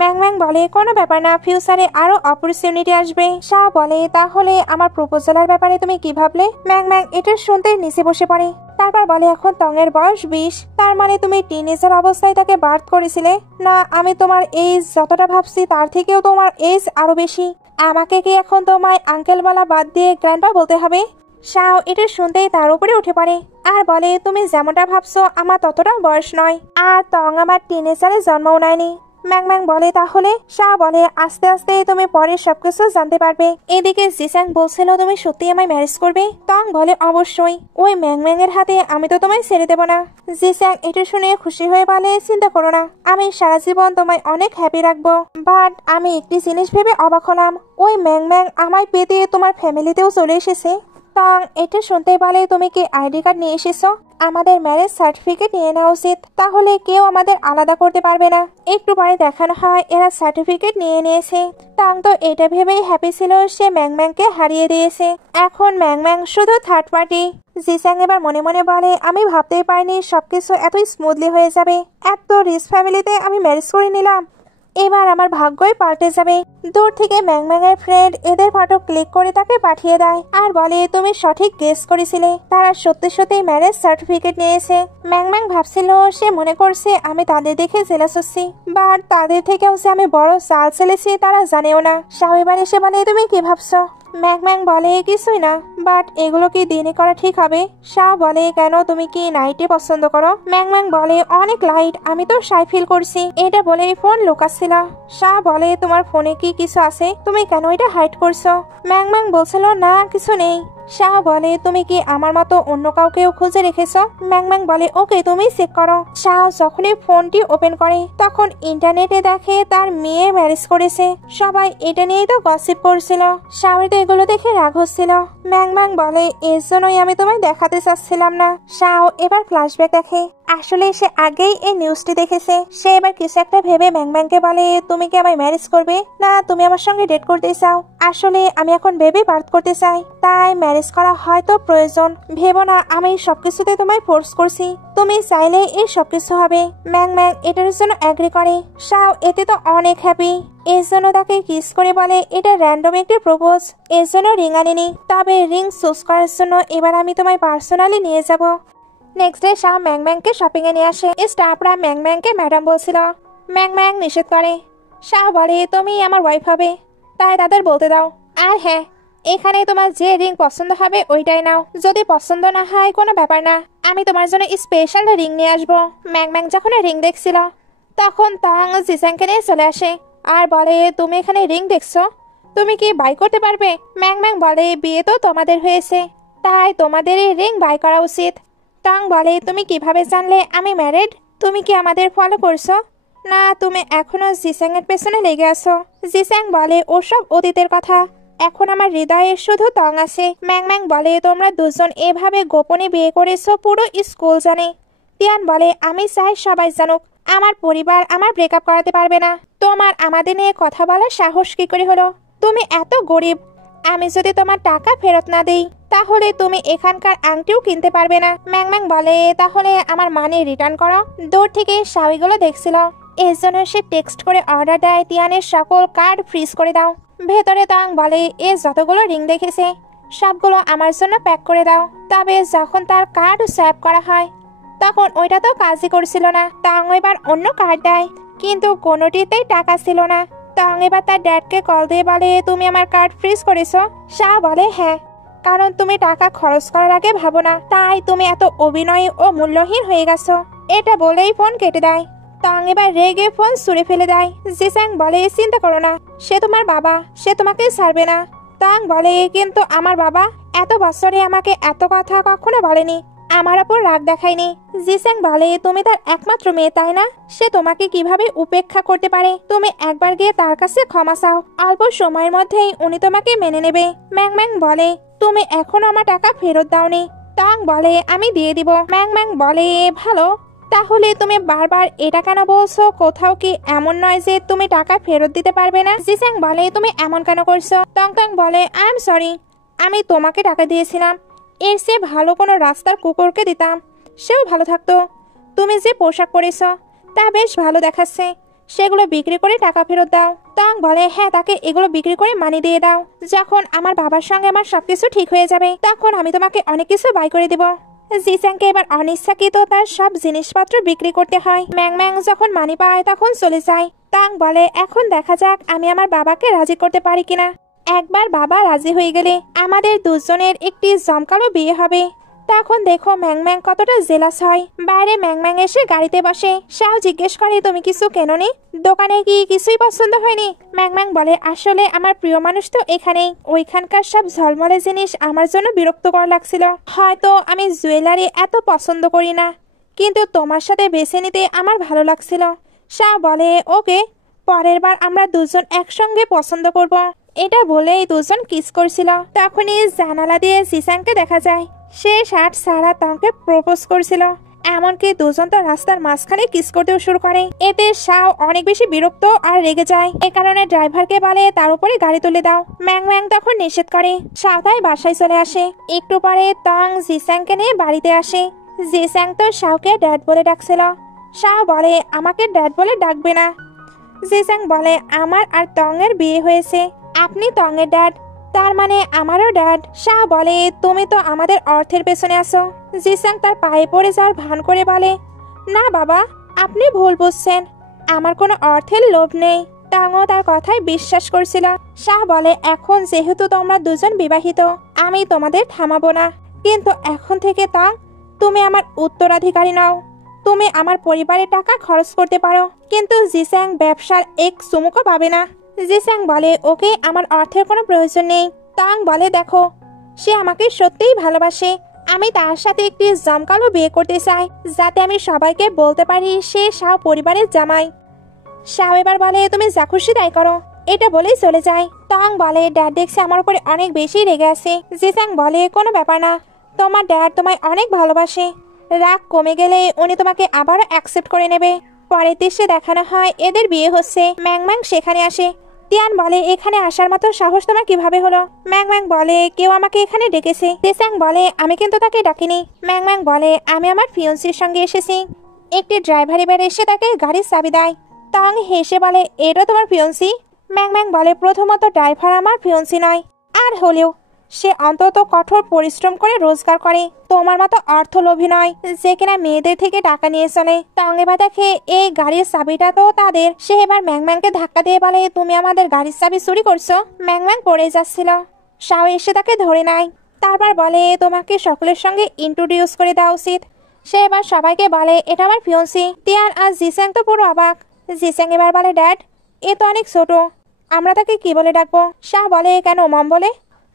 ম্যাং ম্যাং বলে কোনো ব্যাপার না, ফিউচারে আরো অপরচুনিটি আসবে। শাহ বলে তাহলে আমার প্রপোজালের ব্যাপারে তুমি কি ভাবলে? ম্যাং ম্যাং এটা শুনতে নিচে বসে পড়ে, তারপর বলে এখন তঙের বয়স 20, তার মানে তুমি টিনেজার অবস্থায় তাকে বার্থ করেছিলে না? আমি তোমার এজ যতটা ভাবছি তার থেকেও তোমার এজ আরো বেশি। আমাকে কি এখন তোমায় আঙ্কেল বলা বাদ দিয়ে গ্র্যান্ডপা বলতে হবে? শাহ এটা শুনতেই তার উপরে উঠে পড়ে আর বলে তুমি যেমনটা ভাবছো আমার ততটাও বয়স নয়, আর তং আমার টিনেজারে জন্মও নেয়নি। ম্যাং ম্যাং বলে তাহলে? শাহ বলে আস্তে আস্তে তুমি পরে সবকিছু জানতে পারবে। এদিকে জিসাং বলছিল তুমি সত্যি আমায় ম্যারেজ করবে? তং বলে অবশ্যই, ওই ম্যাং ম্যাং এর হাতে আমি তো তোমায় ছেড়ে দেবো না। জিসাং এটা শুনে খুশি হয়ে বলে চিন্তা করো না, আমি সারা জীবন তোমায় অনেক হ্যাপি রাখবো। বাট আমি একটি জিনিস ভেবে অবাক হলাম, ওই ম্যাং ম্যাং আমায় পেতে তোমার ফ্যামিলিতেও চলে এসেছে। তং এটা শুনতে বলে তুমি কি আইডি কার্ড নিয়ে এসেছো? আমাদের ম্যারেজ সার্টিফিকেট নিয়ে নেওয়া উচিত, তাহলে কেউ আমাদের আলাদা করতে পারবে না। একটু পরে দেখানো হয় এরা সার্টিফিকেট নিয়ে নিয়েছে। তং তো এটা ভেবেই হ্যাপি ছিল সে ম্যাং ম্যাংকে হারিয়ে দিয়েছে, এখন ম্যাং ম্যাং শুধু থার্ড পার্টি। জিসাং এবার মনে মনে বলে আমি ভাবতেই পারিনি সবকিছু এত স্মুথলি হয়ে যাবে, এত রিচ ফ্যামিলিতে আমি ম্যারেজ করে নিলাম, এবার আমার ভাগ্যই পাল্টে যাবে। দূর থেকে ম্যাং ম্যাং এর ফ্রেন্ড এদের ফটো ক্লিক করে তাকে পাঠিয়ে দেয় আর বলে তুমি সঠিক গেস করেছিলে, তারা সত্যি সত্যি ম্যারেজ সার্টিফিকেট নিয়েছে। ম্যাং ম্যাং ভাবছিল সে মনে করছে আমি তাদের দেখে জেলাস হচ্ছি, বাট তাদের থেকেও যে আমি বড় চাল চেলেছি তারা জানেও না। শাহ এবার এসে বলে তুমি কি ভাবছো? ম্যাং ম্যাং বলে কিছুই না, বাট এগুলো কি দিনে করা ঠিক হবে? শাহ বলে কেন, তুমি কি নাইটে পছন্দ করো? ম্যাং ম্যাং বলে অনেক লাইট, আমি তো শাই ফিল করছি। এটা বলে ফোন লুকাচ্ছিল। শাহ বলে তোমার ফোনে কি কিছু আছে, তুমি কেন এটা হাইড করছো? ম্যাং ম্যাং বলছিল না কিছু নেই। শাহ বলে তুমি কি আমার মতো অন্য কাউকেও খুঁজে রেখেছো? ম্যাং ম্যাং বলে ওকে তুমি চেক করো। শাহ যখনই ফোনটি ওপেন করে তখন ইন্টারনেটে দেখে তার মেয়ে ম্যারেজ করেছে, সবাই এটা নিয়েই তো গসিপ করছিল। শাহের তো এগুলো দেখে রাগ হচ্ছিল। ম্যাং ম্যাং বলে এর জন্যই আমি তোমায় দেখাতে চাচ্ছিলাম না। শাহ এবার ফ্ল্যাশব্যাক দেখে, আসলে সে আগেই এই নিউজটি দেখেছে। সে এবার কিছু একটা ভেবে ম্যাং ম্যাংকে বলে তুমি কি আমায় ম্যারেজ করবে না তুমি আমার সঙ্গে ডেট করতে চাও? আসলে আমি এখন বেবি বার্থ করতে চাই, তাই ম্যারেজ করা হয়তো প্রয়োজন। ভেবো না আমি সবকিছুতে তোমায় ফোর্স করছি, তুমি চাইলে এই সবকিছু হবে। ম্যাং ম্যাং এটার জন্য এগ্রি করে। শাহ এতে তো অনেক হ্যাপি, এর জন্য তাকে কিস করে বলে এটা র্যান্ডম একটি প্রপোজ, এর জন্য রিং আনিনি, তবে রিং চুজ করার জন্য এবার আমি তোমায় পার্সোনালি নিয়ে যাব। Next day Shah Mang ম্যাংকে shopping এ নিয়ে আসে। স্টাফরা ম্যাং ম্যাংকে ম্যাডাম বলছিল, ম্যাং ম্যাং নিষেধ করে। শাহ বলে তুমি আমার ওয়াইফ হবে, তাই তাদের বলতে দাও। আর হ্যাঁ, এখানে তোমার যে রিং পছন্দ হবে ওইটাই নাও, যদি পছন্দ না হয় কোনো ব্যাপার না, আমি তোমার জন্য স্পেশাল রিং নিয়ে আসবো। ম্যাং ম্যাং যখন রিং দেখছিল তখন তং জিসাংকে নিয়ে চলে আসে আর বলে তুমি এখানে রিং দেখছো, তুমি কি বাই করতে পারবে? ম্যাং ম্যাং বলে বিয়ে তো তোমাদের হয়েছে, তাই তোমাদের এই রিং বাই করা উচিত। টং বলে তুমি কিভাবে জানলে আমি ম্যারিড? তুমি কি আমাদের ফলো করছো না তুমি এখনো জিসাং এর পেছনে লেগে আছো? জিসাং বলে ওসব অতীতের কথা, এখন আমার হৃদয়ে শুধু টং আছে। ম্যাং ম্যাং বলে তোমরা দুজন এভাবে গোপনে বিয়ে করেছো পুরো স্কুল জানে। তিয়ান বলে আমি চাই সবাই জানুক, আমার পরিবার আমার ব্রেকআপ করাতে পারবে না। তোমার আমাদের নিয়ে কথা বলার সাহস কি করে হলো? তুমি এত গরিব, আমি যদি তোমার টাকা ফেরত না দেই তাহলে তুমি এখানকার আংটিও কিনতে পারবে না। ম্যাং ম্যাং বলে তাহলে আমার মানি রিটার্ন করো। দূর থেকে শাওইগুলো দেখছিল, এর জন্য সে টেক্সট করে অর্ডার দেয় তিয়ানের সকল কার্ড ফ্রিজ করে দাও। ভেতরে তাং বলে এ যতগুলো রিং দেখেছে সবগুলো আমার জন্য প্যাক করে দাও। তবে যখন তার কার্ড সোয়াইপ করা হয় তখন ওইটা তো কাজই করছিল না। তাং এবার অন্য কার্ড দেয়, কিন্তু কোনোটিতেই টাকা ছিল না। তাং এবার তার ড্যাডকে কল দিয়ে বলে তুমি আমার কার্ড ফ্রিজ করেছো? শাহ বলে হ্যাঁ, কারণ তুমি টাকা খরচ করার আগে ভাবো না, তাই তুমি এত অভিনয়ী ও মূল্যহীন হয়ে গেছো। এটা বলেই ফোন কেটে দেয়। তাং এবার রেগে ফোন ছুঁড়ে ফেলে দেয়। জিসাং বলে চিন্তা করো না, সে তোমার বাবা, সে তোমাকে ছাড়বে না। তাং বলে কিন্তু আমার বাবা এত বছরে আমাকে এত কথা কখনো বলেনি, আমার ওপর রাগ দেখায়নি। জিস্যাং বলে তুমি তার একমাত্র মেয়ে তাই না? সে তোমাকে কিভাবে উপেক্ষা করতে পারে? তুমি একবার গিয়ে তার কাছে ক্ষমা চাও, অল্প সময়ের মধ্যেই উনি তোমাকে মেনে নেবে। ম্যাং ম্যাং বলে তুমি এখনো আমার টাকা ফেরত দাওনি। টং বলে আমি দিয়ে দিব। ম্যাং ম্যাং বলে ভালো, তাহলে তুমি বারবার এটা কেন বলছো? কোথাও কি এমন নয় যে তুমি টাকা ফেরত দিতে পারবে না? জিস্যাং বলে তুমি এমন কেন করছো? টং টং বলে আই এম সরি, আমি তোমাকে টাকা দিয়েছিলাম, এর চেয়ে ভালো কোনো রাস্তার কুকুরকে দিতাম, সেও ভালো থাকতো। তুমি যে পোশাক পরেছ তা বেশ ভালো দেখাচ্ছে, সেগুলো বিক্রি করে টাকা ফেরত দাও। টং বলে হ্যাঁ, তাকে এগুলো বিক্রি করে মানি দিয়ে দাও। যখন আমার বাবার সঙ্গে আমার সবকিছু ঠিক হয়ে যাবে তখন আমি তোমাকে অনেক কিছু বাই করে দিব। জিস্যাংকে এবার অনিচ্ছাকৃত তার সব জিনিসপত্র বিক্রি করতে হয়। ম্যাং ম্যাং যখন মানি পায় তখন চলে যায়। টং বলে এখন দেখা যাক আমি আমার বাবাকে রাজি করতে পারি কিনা। একবার বাবা রাজি হয়ে গেলে আমাদের দুজনের একটি জমকালো বিয়ে হবে। তখন দেখো ম্যাং ম্যাং কতটা জেলাস হয়। বাইরে ম্যাং ম্যাং এসে গাড়িতে বসে। শাও জিজ্ঞেস করে তুমি কিছু কেননি? দোকানে কি কিছুই পছন্দ হয়নি? ম্যাং ম্যাং বলে আসলে আমার প্রিয় মানুষ তো এখানেই, ওইখানকার সব ঝলমলে জিনিস আমার জন্য বিরক্তকর লাগছিল। হয়তো আমি জুয়েলারি এত পছন্দ করি না, কিন্তু তোমার সাথে বেছে নিতে আমার ভালো লাগছিল। শাও বলে ওকে, পরের বার আমরা দুজন একসঙ্গে পছন্দ করব। এটা বলেই দুজন কিস করছিল। তখনই জানালা দিয়ে জিস্যাংকে দেখা যায়। সে শার্ট ছাড়া তাকে প্রপোজ করছিল। এমনকি দুজন তো রাস্তার মাঝখানে কিস করতেও শুরু করে। এতে শাও অনেক বেশি বিরক্ত আর রেগে যায়। এ কারণে ড্রাইভারকে বলে তার উপরে গাড়ি তুলে দাও। ম্যাং ম্যাং তখন নিষেধ করে। শাও তাই বাসায় চলে আসে। একটু পরে টং জিস্যাংকে নিয়ে বাড়িতে আসে। জিস্যাং তো শাওকে ড্যাড বলে ডাকছিল। শাও বলে আমাকে ড্যাড বলে ডাকবে না। জিস্যাং বলে আমার আর টং এর বিয়ে হয়েছে, আপনি টং এর ড্যাড, তার মানে আমারও ড্যাড। শাহ বলে তুমি তো আমাদের অর্থের পেছনে আসো। জিস্যাং তার পায়ে পড়ে যাওয়ার ভান করে বলে না বাবা, আপনি ভুল বুঝছেন, আমার কোনো অর্থের লোভ নেই। টংও তার কথায় বিশ্বাস করছিল। শাহ বলে এখন যেহেতু তোমরা দুজন বিবাহিত আমি তোমাদের থামাবো না, কিন্তু এখন থেকে টং তুমি আমার উত্তরাধিকারী নও। তুমি আমার পরিবারের টাকা খরচ করতে পারো, কিন্তু জিস্যাং ব্যবসার এক চুমুকও পাবে না। জিস্যাং বলে ওকে, আমার অর্থের কোনো প্রয়োজন নেই। টং বলে দেখো, সে আমাকে সত্যিই ভালোবাসে, আমি তার সাথে একটি জমকালো বিয়ে করতে চাই, যাতে আমি সবাইকে বলতে পারি সে শাও পরিবারের জামাই। শাও এবার বলে তুমি যা খুশি তাই করো, এটা বলেই চলে যায়। টং বলে ড্যাড দেখছে আমার উপরে অনেক বেশি রেগে আছে। জিস্যাং বলে কোনো ব্যাপার না, তোমার ড্যাড তোমায় অনেক ভালোবাসে, রাগ কমে গেলে উনি তোমাকে আবারও অ্যাকসেপ্ট করে নেবে। পরের দৃশ্যে দেখানো হয় এদের বিয়ে হচ্ছে। ম্যাং ম্যাং সেখানে আসে। তিয়ান বলে এখানে আসার মতো সাহস তোমার কিভাবে হলো? ম্যাং ম্যাং বলে কেউ আমাকে এখানে ডেকেছে। জিস্যাং বলে আমি কিন্তু তাকে ডাকিনি। ম্যাং ম্যাং বলে আমি আমার ফিয়ন্সির সঙ্গে এসেছি। একটি ড্রাইভার এবার এসে তাকে গাড়ির চাবি দেয়। টং হেসে বলে এটা তোমার ফিয়ন্সি? ম্যাং ম্যাং বলে প্রথমত ড্রাইভার আমার ফিয়ন্সি নয়, আর হলেও সে অন্তত কঠোর পরিশ্রম করে রোজগার করে, তোমার মতো অর্থলোভী নয় যে কিনা মেয়েদের থেকে টাকা নিয়ে চলে। টং এবার দেখে এই গাড়ির চাবিটা তো তাদের। সে এবার ম্যাং ম্যাংকে ধাক্কা দিয়ে বলে তুমি আমাদের গাড়ির চাবি চুরি করছো। ম্যাং ম্যাং পড়ে যাচ্ছিল। শাও এসে তাকে ধরে নেয়। তারপর বলে তোমাকে সকলের সঙ্গে ইন্ট্রোডিউস করে দেওয়া উচিত। সে এবার সবাইকে বলে এটা আমার ফিয়ন্সি। তিয়ান আর জিস্যাং তো পুরো অবাক। জিস্যাং এবার বলে ড্যাড এ তো অনেক ছোট, আমরা তাকে কি বলে ডাকবো? শাহ বলে কেন মম বলে,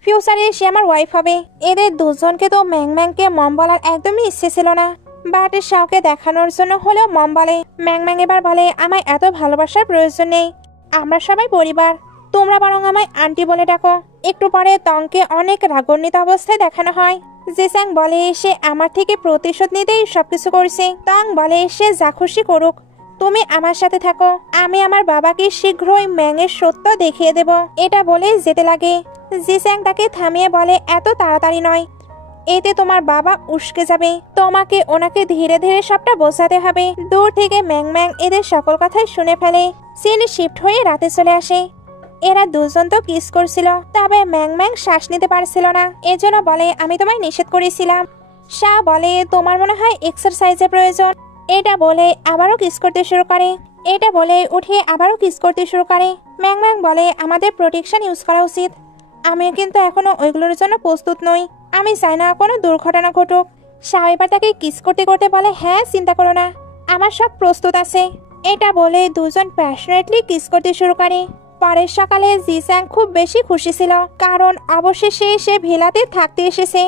ফিউচারে সে আমার ওয়াইফ হবে। এদের দুজনকে তো ম্যাং ম্যাংকে মম বলার একদমই ইচ্ছে ছিল না, বাট শাওকে দেখানোর জন্য হলেও মম বলে। ম্যাং ম্যাং এবার বলে আমায় এত ভালোবাসার প্রয়োজন নেই, আমরা সবাই পরিবার, তোমরা বরং আমায় আন্টি বলে ডাকো। একটু পরে টংকে অনেক রাগান্বিত অবস্থায় দেখানো হয়। জিস্যাং বলে সে আমার থেকে প্রতিশোধ নিতেই সবকিছু করছে। টং বলে সে যা খুশি করুক, তুমি আমার সাথে থাকো, আমি আমার বাবাকে শীঘ্রই ম্যাংয়ের সত্য দেখিয়ে দেব। এটা বলে যেতে লাগে। জিস্যাং তাকে থামিয়ে বলে এত তাড়াতাড়ি নয়, এতে তোমার বাবা উস্কে যাবে, তোমাকে ওনাকে ধীরে ধীরে সবটা বোঝাতে হবে। দূর থেকে ম্যাং ম্যাং এদের সকল কথাই শুনে ফেলে। সিন শিফট হয়ে রাতে চলে আসে। এরা দুজন তো কিস করছিল, তবে ম্যাং ম্যাং শ্বাস নিতে পারছিল না, এজন্য বলে আমি তোমায় নিষেধ করেছিলাম। শাহ বলে তোমার মনে হয় এক্সারসাইজের প্রয়োজন। এটা বলে আবারও কিস করতে শুরু করে। এটা বলে উঠে আবারও কিস করতে শুরু করে। ম্যাং ম্যাং বলে আমাদের প্রোটেকশন ইউজ করা উচিত, আমি কিন্তু এখনো ওইগুলোর জন্য প্রস্তুত নই, আমি চাই না কোনো দুর্ঘটনা ঘটুক। শাহ এবার তাকে কিস করতে করতে বলে হ্যাঁ চিন্তা করো না, আমার সব প্রস্তুত আছে। এটা বলে দুজন প্যাশনেটলি কিস করতে শুরু করে। পরের সকালে জিস্যাং খুব বেশি খুশি ছিল, কারণ অবশেষে সে ভিলাতে থাকতে এসেছে।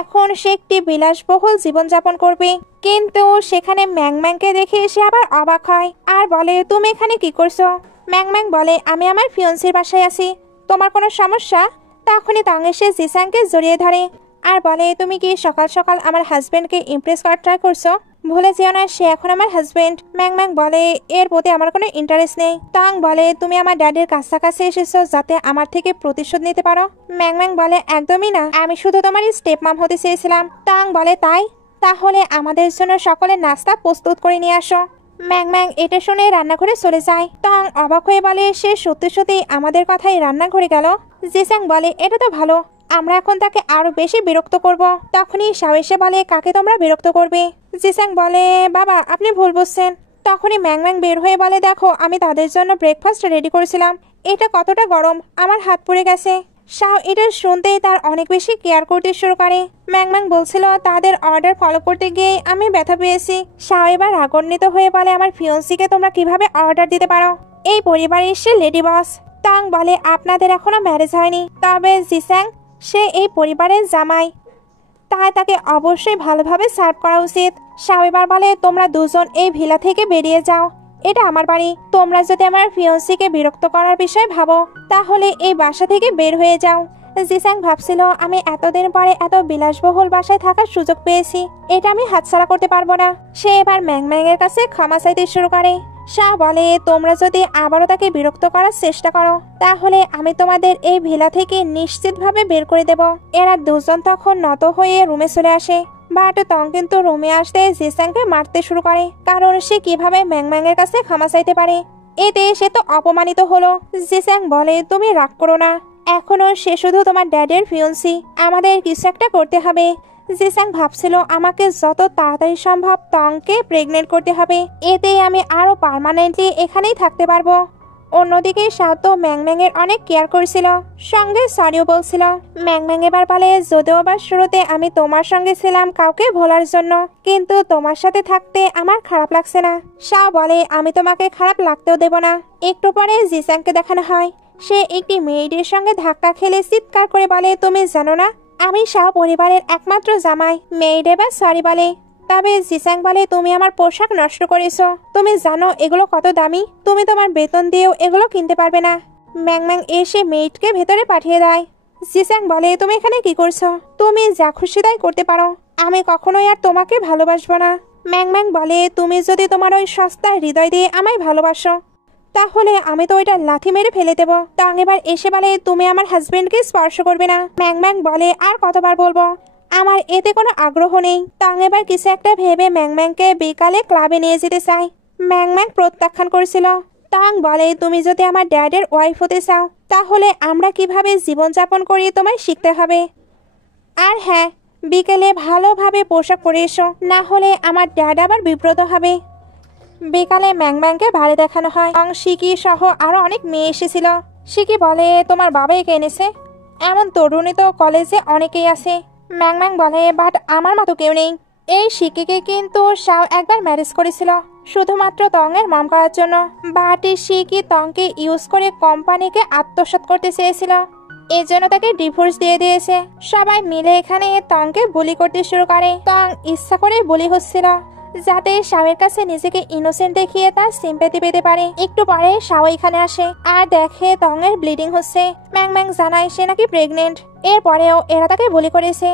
এখন সে একটি বিলাসবহুল জীবনযাপন করবে। কিন্তু সেখানে ম্যাংম্যাংকে দেখে সে আবার অবাক হয় আর বলে, তুমি এখানে কি করছো? ম্যাংম্যাং বলে, আমি আমার ফিয়ন্সির বাসায় আছি। তোমার কোনো সমস্যা? তখনই তং এসে জিসাংকে জড়িয়ে ধরে আর বলে, তুমি কি সকাল সকাল আমার হাজবেন্ডকে ইমপ্রেস করার ট্রাই করছো? ভুলে যেও না, সে এখন আমার হাজবেন্ড। ম্যাংম্যাং বলে, এর প্রতি আমার কোনো ইন্টারেস্ট নেই। তং বলে, তুমি আমার ড্যাডির কাছাকাছি এসেছো যাতে আমার থেকে প্রতিশোধ নিতে পারো। ম্যাংম্যাং বলে, একদমই না, আমি শুধু তোমার স্টেপ মাম হতে চেয়েছিলাম। তং বলে, তাই? তাহলে আমাদের জন্য সকলের নাস্তা প্রস্তুত করে নিয়ে আসো। ম্যাংম্যাং এটা শুনে রান্নাঘরে চলে যায়। তং অবাক হয়ে বলে, সে সত্যি সত্যি আমাদের কথাই রান্নাঘরে গেল। জিসাং বলে, এটা তো ভালো, আমরা এখন তাকে আরো বেশি বিরক্ত করব। তখনই শাও এসে বলে, কাকে তোমরা বিরক্ত করবে? জিসাং বলে, বাবা আপনি ভুল বুঝছেন। তখনই ম্যাংম্যাং বের হয়ে বলে, দেখো আমি তাদের জন্য ব্রেকফাস্ট রেডি করেছিলাম, এটা কতটা গরম, আমার হাত পুড়ে গেছে। শাও এটা শুনতেই তার অনেক বেশি কেয়ার করতে শুরু করে। ম্যাংম্যাং বলছিল, তাদের অর্ডার ফলো করতে গিয়ে আমি ব্যথা পেয়েছি। শাও এবার রাগান্বিত হয়ে বলে, আমার ফিয়ন্সিকে তোমরা কিভাবে অর্ডার দিতে পারো? এই পরিবারের সে লেডি বস। তং বলে, আপনাদের এখনো ম্যারেজ হয়নি, তবে জিসাং সে এই পরিবারের জামাই, তাই তাকে অবশ্যই ভালোভাবে সার্ভ করা উচিত। শাও এবার বলে, তোমরা দুজন এই ভিলা থেকে বেরিয়ে যাও, এটা আমার বাড়ি। তোমরা যদি আমার ফিয়ন্সিকে বিরক্ত করার বিষয় ভাবো তাহলে এই বাসা থেকে বের হয়ে যাও। জিসাং ভাবছিল, আমি এতদিন পরে এত বিলাসবহুল বাসায় থাকার সুযোগ পেয়েছি, এটা আমি হাতছাড়া করতে পারবো না। সে এবার ম্যাংম্যাং এর কাছে ক্ষমা চাইতে শুরু করে। শাহ বলে, তোমরা যদি আবারও তাকে বিরক্ত করার চেষ্টা করো তাহলে আমি তোমাদের এই ভিলা থেকে নিশ্চিতভাবে বের করে দেব। এরা দুজন তখন নত হয়ে রুমে চলে আসে। বাট তং কিন্তু রুমে আসতে জিসাংকে মারতে শুরু করে, কারণ সে কিভাবে ম্যাংম্যাং এর কাছে ক্ষমা চাইতে পারে। এতে সে তো অপমানিত হলো। জিসাং বলে, তুমি রাগ করো না, এখনো সে শুধু তোমার ড্যাডের ফিয়ন্সি, আমাদের কিছু একটা করতে হবে। জিসাং ভাবছিল, আমাকে যত তাড়াতাড়ি সম্ভব তংকে প্রেগনেন্ট করতে হবে, এতেই আমি আরো পার্মানেন্টলি এখানেই থাকতে পারবো। অন্যদিকে সাতো ম্যাংম্যাং এর অনেক কেয়ার করছিল, সঙ্গে সরিও বলছিল। ম্যাংম্যাং এবার বলে, যদিও বা শুরুতে আমি তোমার সঙ্গে ছিলাম কাউকে ভোলার জন্য, কিন্তু তোমার সাথে থাকতে আমার খারাপ লাগছে না। শাও বলে, আমি তোমাকে খারাপ লাগতেও দেব না। একটু পরে জিসাংকে দেখানো হয়, সে একটি মেয়েদের সঙ্গে ধাক্কা খেলে চিৎকার করে বলে, তুমি জানো না আমি শাও পরিবারের একমাত্র জামাই? মেয়েড এবার সরি বলে। তবে জিসাং বলে, তুমি আমার পোশাক নষ্ট করেছো, তুমি জানো এগুলো কত দামি, তুমি তোমার বেতন দিয়েও এগুলো কিনতে পারবে না। ম্যাংম্যাং এসে মেয়েটকে ভেতরে পাঠিয়ে দেয়। জিসাং বলে, তুমি এখানে কি করছো? তুমি যা খুশি তাই করতে পারো, আমি কখনোই আর তোমাকে ভালোবাসবো না। ম্যাংম্যাং বলে, তুমি যদি তোমার ওই সস্তা হৃদয় দিয়ে আমায় ভালোবাসো তাহলে আমি তো ওইটা লাথি মেরে ফেলে দেবো। তং এবার এসে বলে, তুমি আমার হাজবেন্ডকে স্পর্শ করবে না। ম্যাংম্যাং বলে, আর কতবার বলবো, আমার এতে কোনো আগ্রহ নেই। তং এবার কিছু একটা ভেবে ম্যাংম্যাংকে বিকালে ক্লাবে নিয়ে যেতে চায়। ম্যাংম্যাং প্রত্যাখ্যান করেছিল। তং বলে, তুমি যদি আমার ড্যাডের ওয়াইফ হতে চাও তাহলে আমরা কিভাবে জীবনযাপন করি তোমায় শিখতে হবে। আর হ্যাঁ, বিকেলে ভালোভাবে পোশাক পরে এসো, না হলে আমার ড্যাড আবার বিব্রত হবে। বিকালে ম্যাংম্যাংকে বাড়ি দেখানো হয়। শিকি সহ আরো অনেক মেয়ে এসেছিল। শিকি বলে, তোমার বাবা একে এনেছে? এমন তরুণী তো কলেজে অনেকেই আছে। ম্যাংম্যাং বলে, বাট আমার মতো কেউ নেই। এই শিকিকে কিন্তু শাও একবার ম্যারেজ করেছিল শুধুমাত্র তং এর মম করার জন্য, বাট শিকি তংকে ইউজ করে কোম্পানিকে আত্মসাৎ করতে চেয়েছিল, এজন্য তাকে ডিভোর্স দিয়ে দিয়েছে। সবাই মিলে এখানে তংকে বুলি করতে শুরু করে। তং ইচ্ছা করে বুলি হচ্ছিল যাতে শাওয়ের কাছে নিজেকে ইনোসেন্ট দেখিয়ে তার সিম্পেথি পেতে পারে। একটু পরে শাও এখানে আসে আর দেখে তং এর ব্লিডিং হচ্ছে। ম্যাংম্যাং জানায় সে নাকি প্রেগনেন্ট, এরপরেও এরা তাকে বলি করেছে।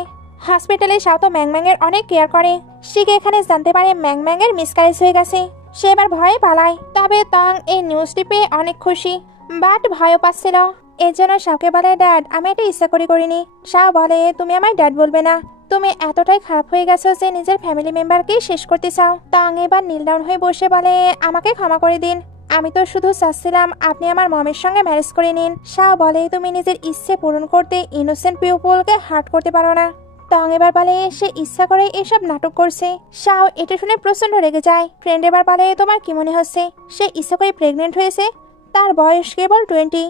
হসপিটালে শাও তো ম্যাংম্যাং এর অনেক কেয়ার করে। শিখে এখানে জানতে পারে ম্যাংম্যাং এর মিসক্যারেজ হয়ে গেছে, সে এবার ভয়ে পালায়। তবে তং এই নিউজটি পেয়ে অনেক খুশি, বাট ভয়ও পাচ্ছিল। এর জন্য শাওকে বলে, ড্যাড আমি এটা ইচ্ছা করিনি। শাও বলে, তুমি আমার ড্যাড বলবে না, তুমি এতটাই খারাপ হয়ে গেছো যে নিজের ফ্যামিলি মেম্বারকেই শেষ করতে চাও। তং এবার নীল ডাউন হয়ে বসে বলে, আমাকে ক্ষমা করে দিন, আমি তো শুধু চাচ্ছিলাম আপনি আমার মমের সঙ্গে ম্যারেজ করে নিন। শাও বলে, তুমি নিজের ইচ্ছে পূরণ করতে ইনোসেন্ট পিপলকে হার্ট করতে পারো না। তং এবার বলে, সে ইচ্ছা করে এসব নাটক করছে। শাও এটা শুনে প্রচন্ড রেগে যায়। ফ্রেন্ড এবার বলে, তোমার কি মনে হচ্ছে সে ইচ্ছা করে প্রেগনেন্ট হয়েছে? তার বয়স কেবল 20,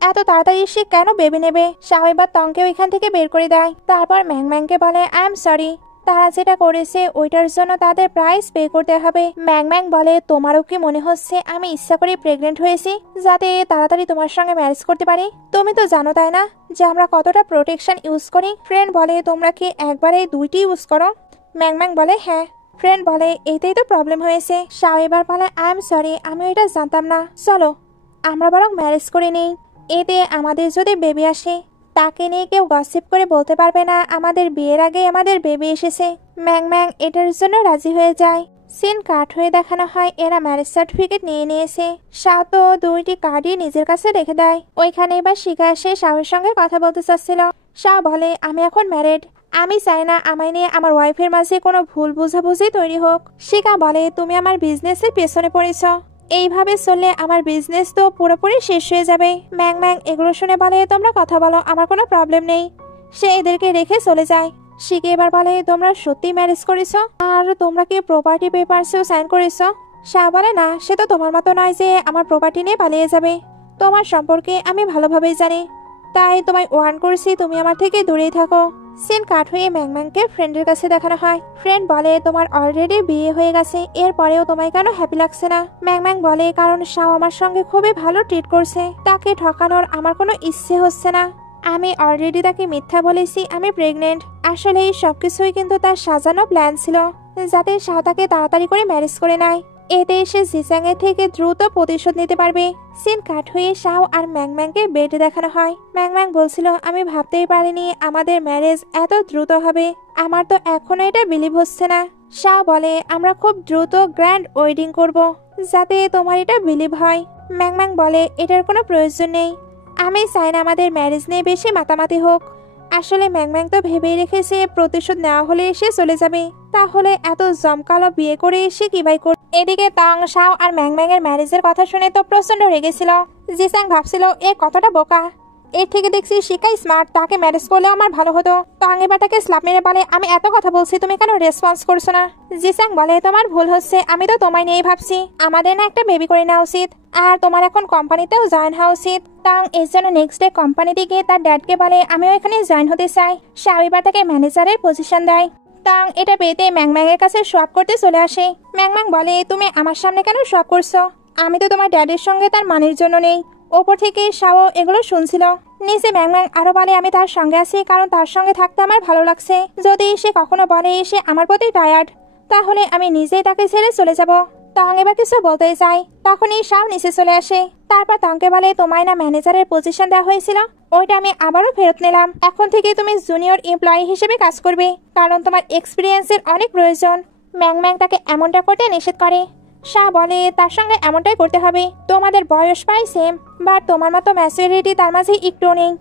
এত তাড়াতাড়ি সে কেন বেবি নেবে? শাও এবার তংকেও এখান থেকে বের করে দেয়। তারপর ম্যাংম্যাংকে বলে, আই এম সরি, তারা যেটা করেছে ওইটার জন্য তাদের প্রাইস পে করতে হবে। ম্যাং ম্যাং বলে, তোমারও কি মনে হচ্ছে আমি ইচ্ছা করে প্রেগনেন্ট হয়েছি যাতে তাড়াতাড়ি তোমার সঙ্গে ম্যারেজ করতে পারি? তুমি তো জানো তাই না যে আমরা কতটা প্রোটেকশন ইউজ করি? ফ্রেন্ড বলে, তোমরা কি একবারে দুইটি ইউজ করো? ম্যাং ম্যাং বলে, হ্যাঁ। ফ্রেন্ড বলে, এতেই তো প্রবলেম হয়েছে। শাও এবার বলে, আই এম সরি, আমি এটা জানতাম না। চলো আমরা বরং ম্যারেজ করে নিই, এতে আমাদের যদি বেবি আসে তাকে নিয়ে কেউ গসিপ করে বলতে পারবে না আমাদের বিয়ের আগে আমাদের বেবি এসেছে। ম্যাং ম্যাং এটার জন্য রাজি হয়ে যায়। সিন কাট হয়ে দেখানো হয় এরা ম্যারেজ সার্টিফিকেট নিয়ে নিয়েছে। শাও তো দুইটি কার্ডই নিজের কাছে রেখে দেয়। ওইখানে এবার শিখা এসে শাওয়ের সঙ্গে কথা বলতে চাচ্ছিল। শাও বলে, আমি এখন ম্যারিড, আমি চাই না আমায় নিয়ে আমার ওয়াইফের মাঝে কোনো ভুল বোঝাবুঝি তৈরি হোক। শিখা বলে, তুমি আমার বিজনেসের পেছনে পড়েছ, এইভাবে চললে আমার বিজনেস তো পুরোপুরি শেষ হয়ে যাবে। ম্যাং ম্যাং এগুলো শুনে বলে, তোমরা কথা বলো, আমার কোনো প্রবলেম নেই। সে এদেরকে রেখে চলে যায়। শিখে এবার বলে, তোমরা সত্যি ম্যারেজ করেছো? আর তোমরা কি প্রপার্টি পেপারসেও সাইন করেছো? শাহ বলে, না, সে তো তোমার মতো নয় যে আমার প্রপার্টি নিয়ে পালিয়ে যাবে। তোমার সম্পর্কে আমি ভালোভাবেই জানি, তাই তোমায় ওয়ার্ন করছি তুমি আমার থেকে দূরেই থাকো। সিন কাট হয়ে ম্যাং ম্যাংকে ফ্রেন্ডের কাছে দেখানো হয়। ফ্রেন্ড বলে, তোমার অলরেডি বিয়ে হয়ে গেছে, এরপরেও তোমায় কেন হ্যাপি লাগছে না? ম্যাং ম্যাং বলে, কারণ শাও আমার সঙ্গে খুবই ভালো ট্রিট করছে, তাকে ঠকানোর আমার কোনো ইচ্ছে হচ্ছে না। আমি অলরেডি তাকে মিথ্যা বলেছি আমি প্রেগনেন্ট। আসলে এই সবকিছুই কিন্তু তার সাজানো প্ল্যান ছিল, যাতে শাও তাকে তাড়াতাড়ি করে ম্যারেজ করে নেয়, এতে এসে জিসাং এর থেকে দ্রুত প্রতিশোধ নিতে পারবে। সিন কাট হয়ে শাও আর ম্যাং ম্যাংকে বেডে দেখানো হয়। ম্যাং ম্যাং বলছিল, আমি ভাবতেই পারিনি আমাদের ম্যারেজ এত দ্রুত হবে, আমার তো এখনো এটা বিলিভ হচ্ছে না। শাও বলে, আমরা খুব দ্রুত গ্র্যান্ড ওয়েডিং করব, যাতে তোমার এটা বিলিভ হয়। ম্যাং ম্যাং বলে, এটার কোনো প্রয়োজন নেই, আমি চাই না আমাদের ম্যারেজ নিয়ে বেশি মাতামাতি হোক। আসলে ম্যাং ম্যাং তো ভেবেই রেখেছে প্রতিশোধ নেওয়া হলে এসে চলে যাবে, তাহলে এত জমকালো বিয়ে করে এসে কি ভাই করবে? এদিকে তাং, শাও আর ম্যাং ম্যাং এর ম্যারেজের কথা শুনে তো প্রচন্ড রেগেছিল। জিসাং ভাবছিল, এ কতটা বোকা, এর থেকে দেখছি শিকাই স্মার্ট, তাকে ম্যারেজ করলে আমার ভালো হতো। তাং এবার তাকে স্ল্যাপ মেরে বলে, আমি এত কথা বলছি তুমি কেন রেসপন্স করছো না? জিসাং বলে, তোমার ভুল হচ্ছে, আমি তো তোমায় নিয়েই ভাবছি, আমাদের না একটা বেবি করে নেওয়া উচিত, আর তোমার এখন কোম্পানিতেও জয়েন হওয়া উচিত। তাং এর জন্য নেক্সট ডে কোম্পানিতে গিয়ে তার ড্যাডকে বলে, আমিও এখানে জয়েন হতে চাই। শাও এবার তাকে ম্যানেজারের পজিশন দেয়। তাং এটা পেতে ম্যাং ম্যাং এর কাছে সোয়াপ করতে চলে আসে। ম্যাং ম্যাং বলে, তুমি আমার সামনে কেন সোয়াপ করছো? আমি তো তোমার ড্যাডের সঙ্গে তার মানের জন্য নেই। ওপর থেকে শাও এগুলো শুনছিল। নিচে ম্যাং ম্যাং আরো বলে, আমি তার সঙ্গে আছি কারণ তার সঙ্গে থাকতে আমার ভালো লাগছে। যদি সে কখনো বলে সে আমার প্রতি টায়ার্ড, তাহলে আমি নিজেই তাকে ছেড়ে চলে যাব। তাং এবার কিছু বলতে চাই, তখনই শাও নিচে চলে আসে। তারপর তাংকে বলে, তোমায় না ম্যানেজারের পজিশন দেওয়া হয়েছিল, ওইটা আমি আবারও ফেরত নিলাম। এখন থেকে তুমি জুনিয়র এমপ্লয়ি হিসেবে কাজ করবে, কারণ তোমার এক্সপিরিয়েন্সের অনেক প্রয়োজন। ম্যাং ম্যাং তাকে এমনটা করতে নিষেধ করে। শাহ বলে, তার সঙ্গে এমনটাই করতে হবে, তোমাদের বয়স প্রায় সেম, বাট তোমার মতো ম্যাচুরিটি তার মাঝে একটু নেই।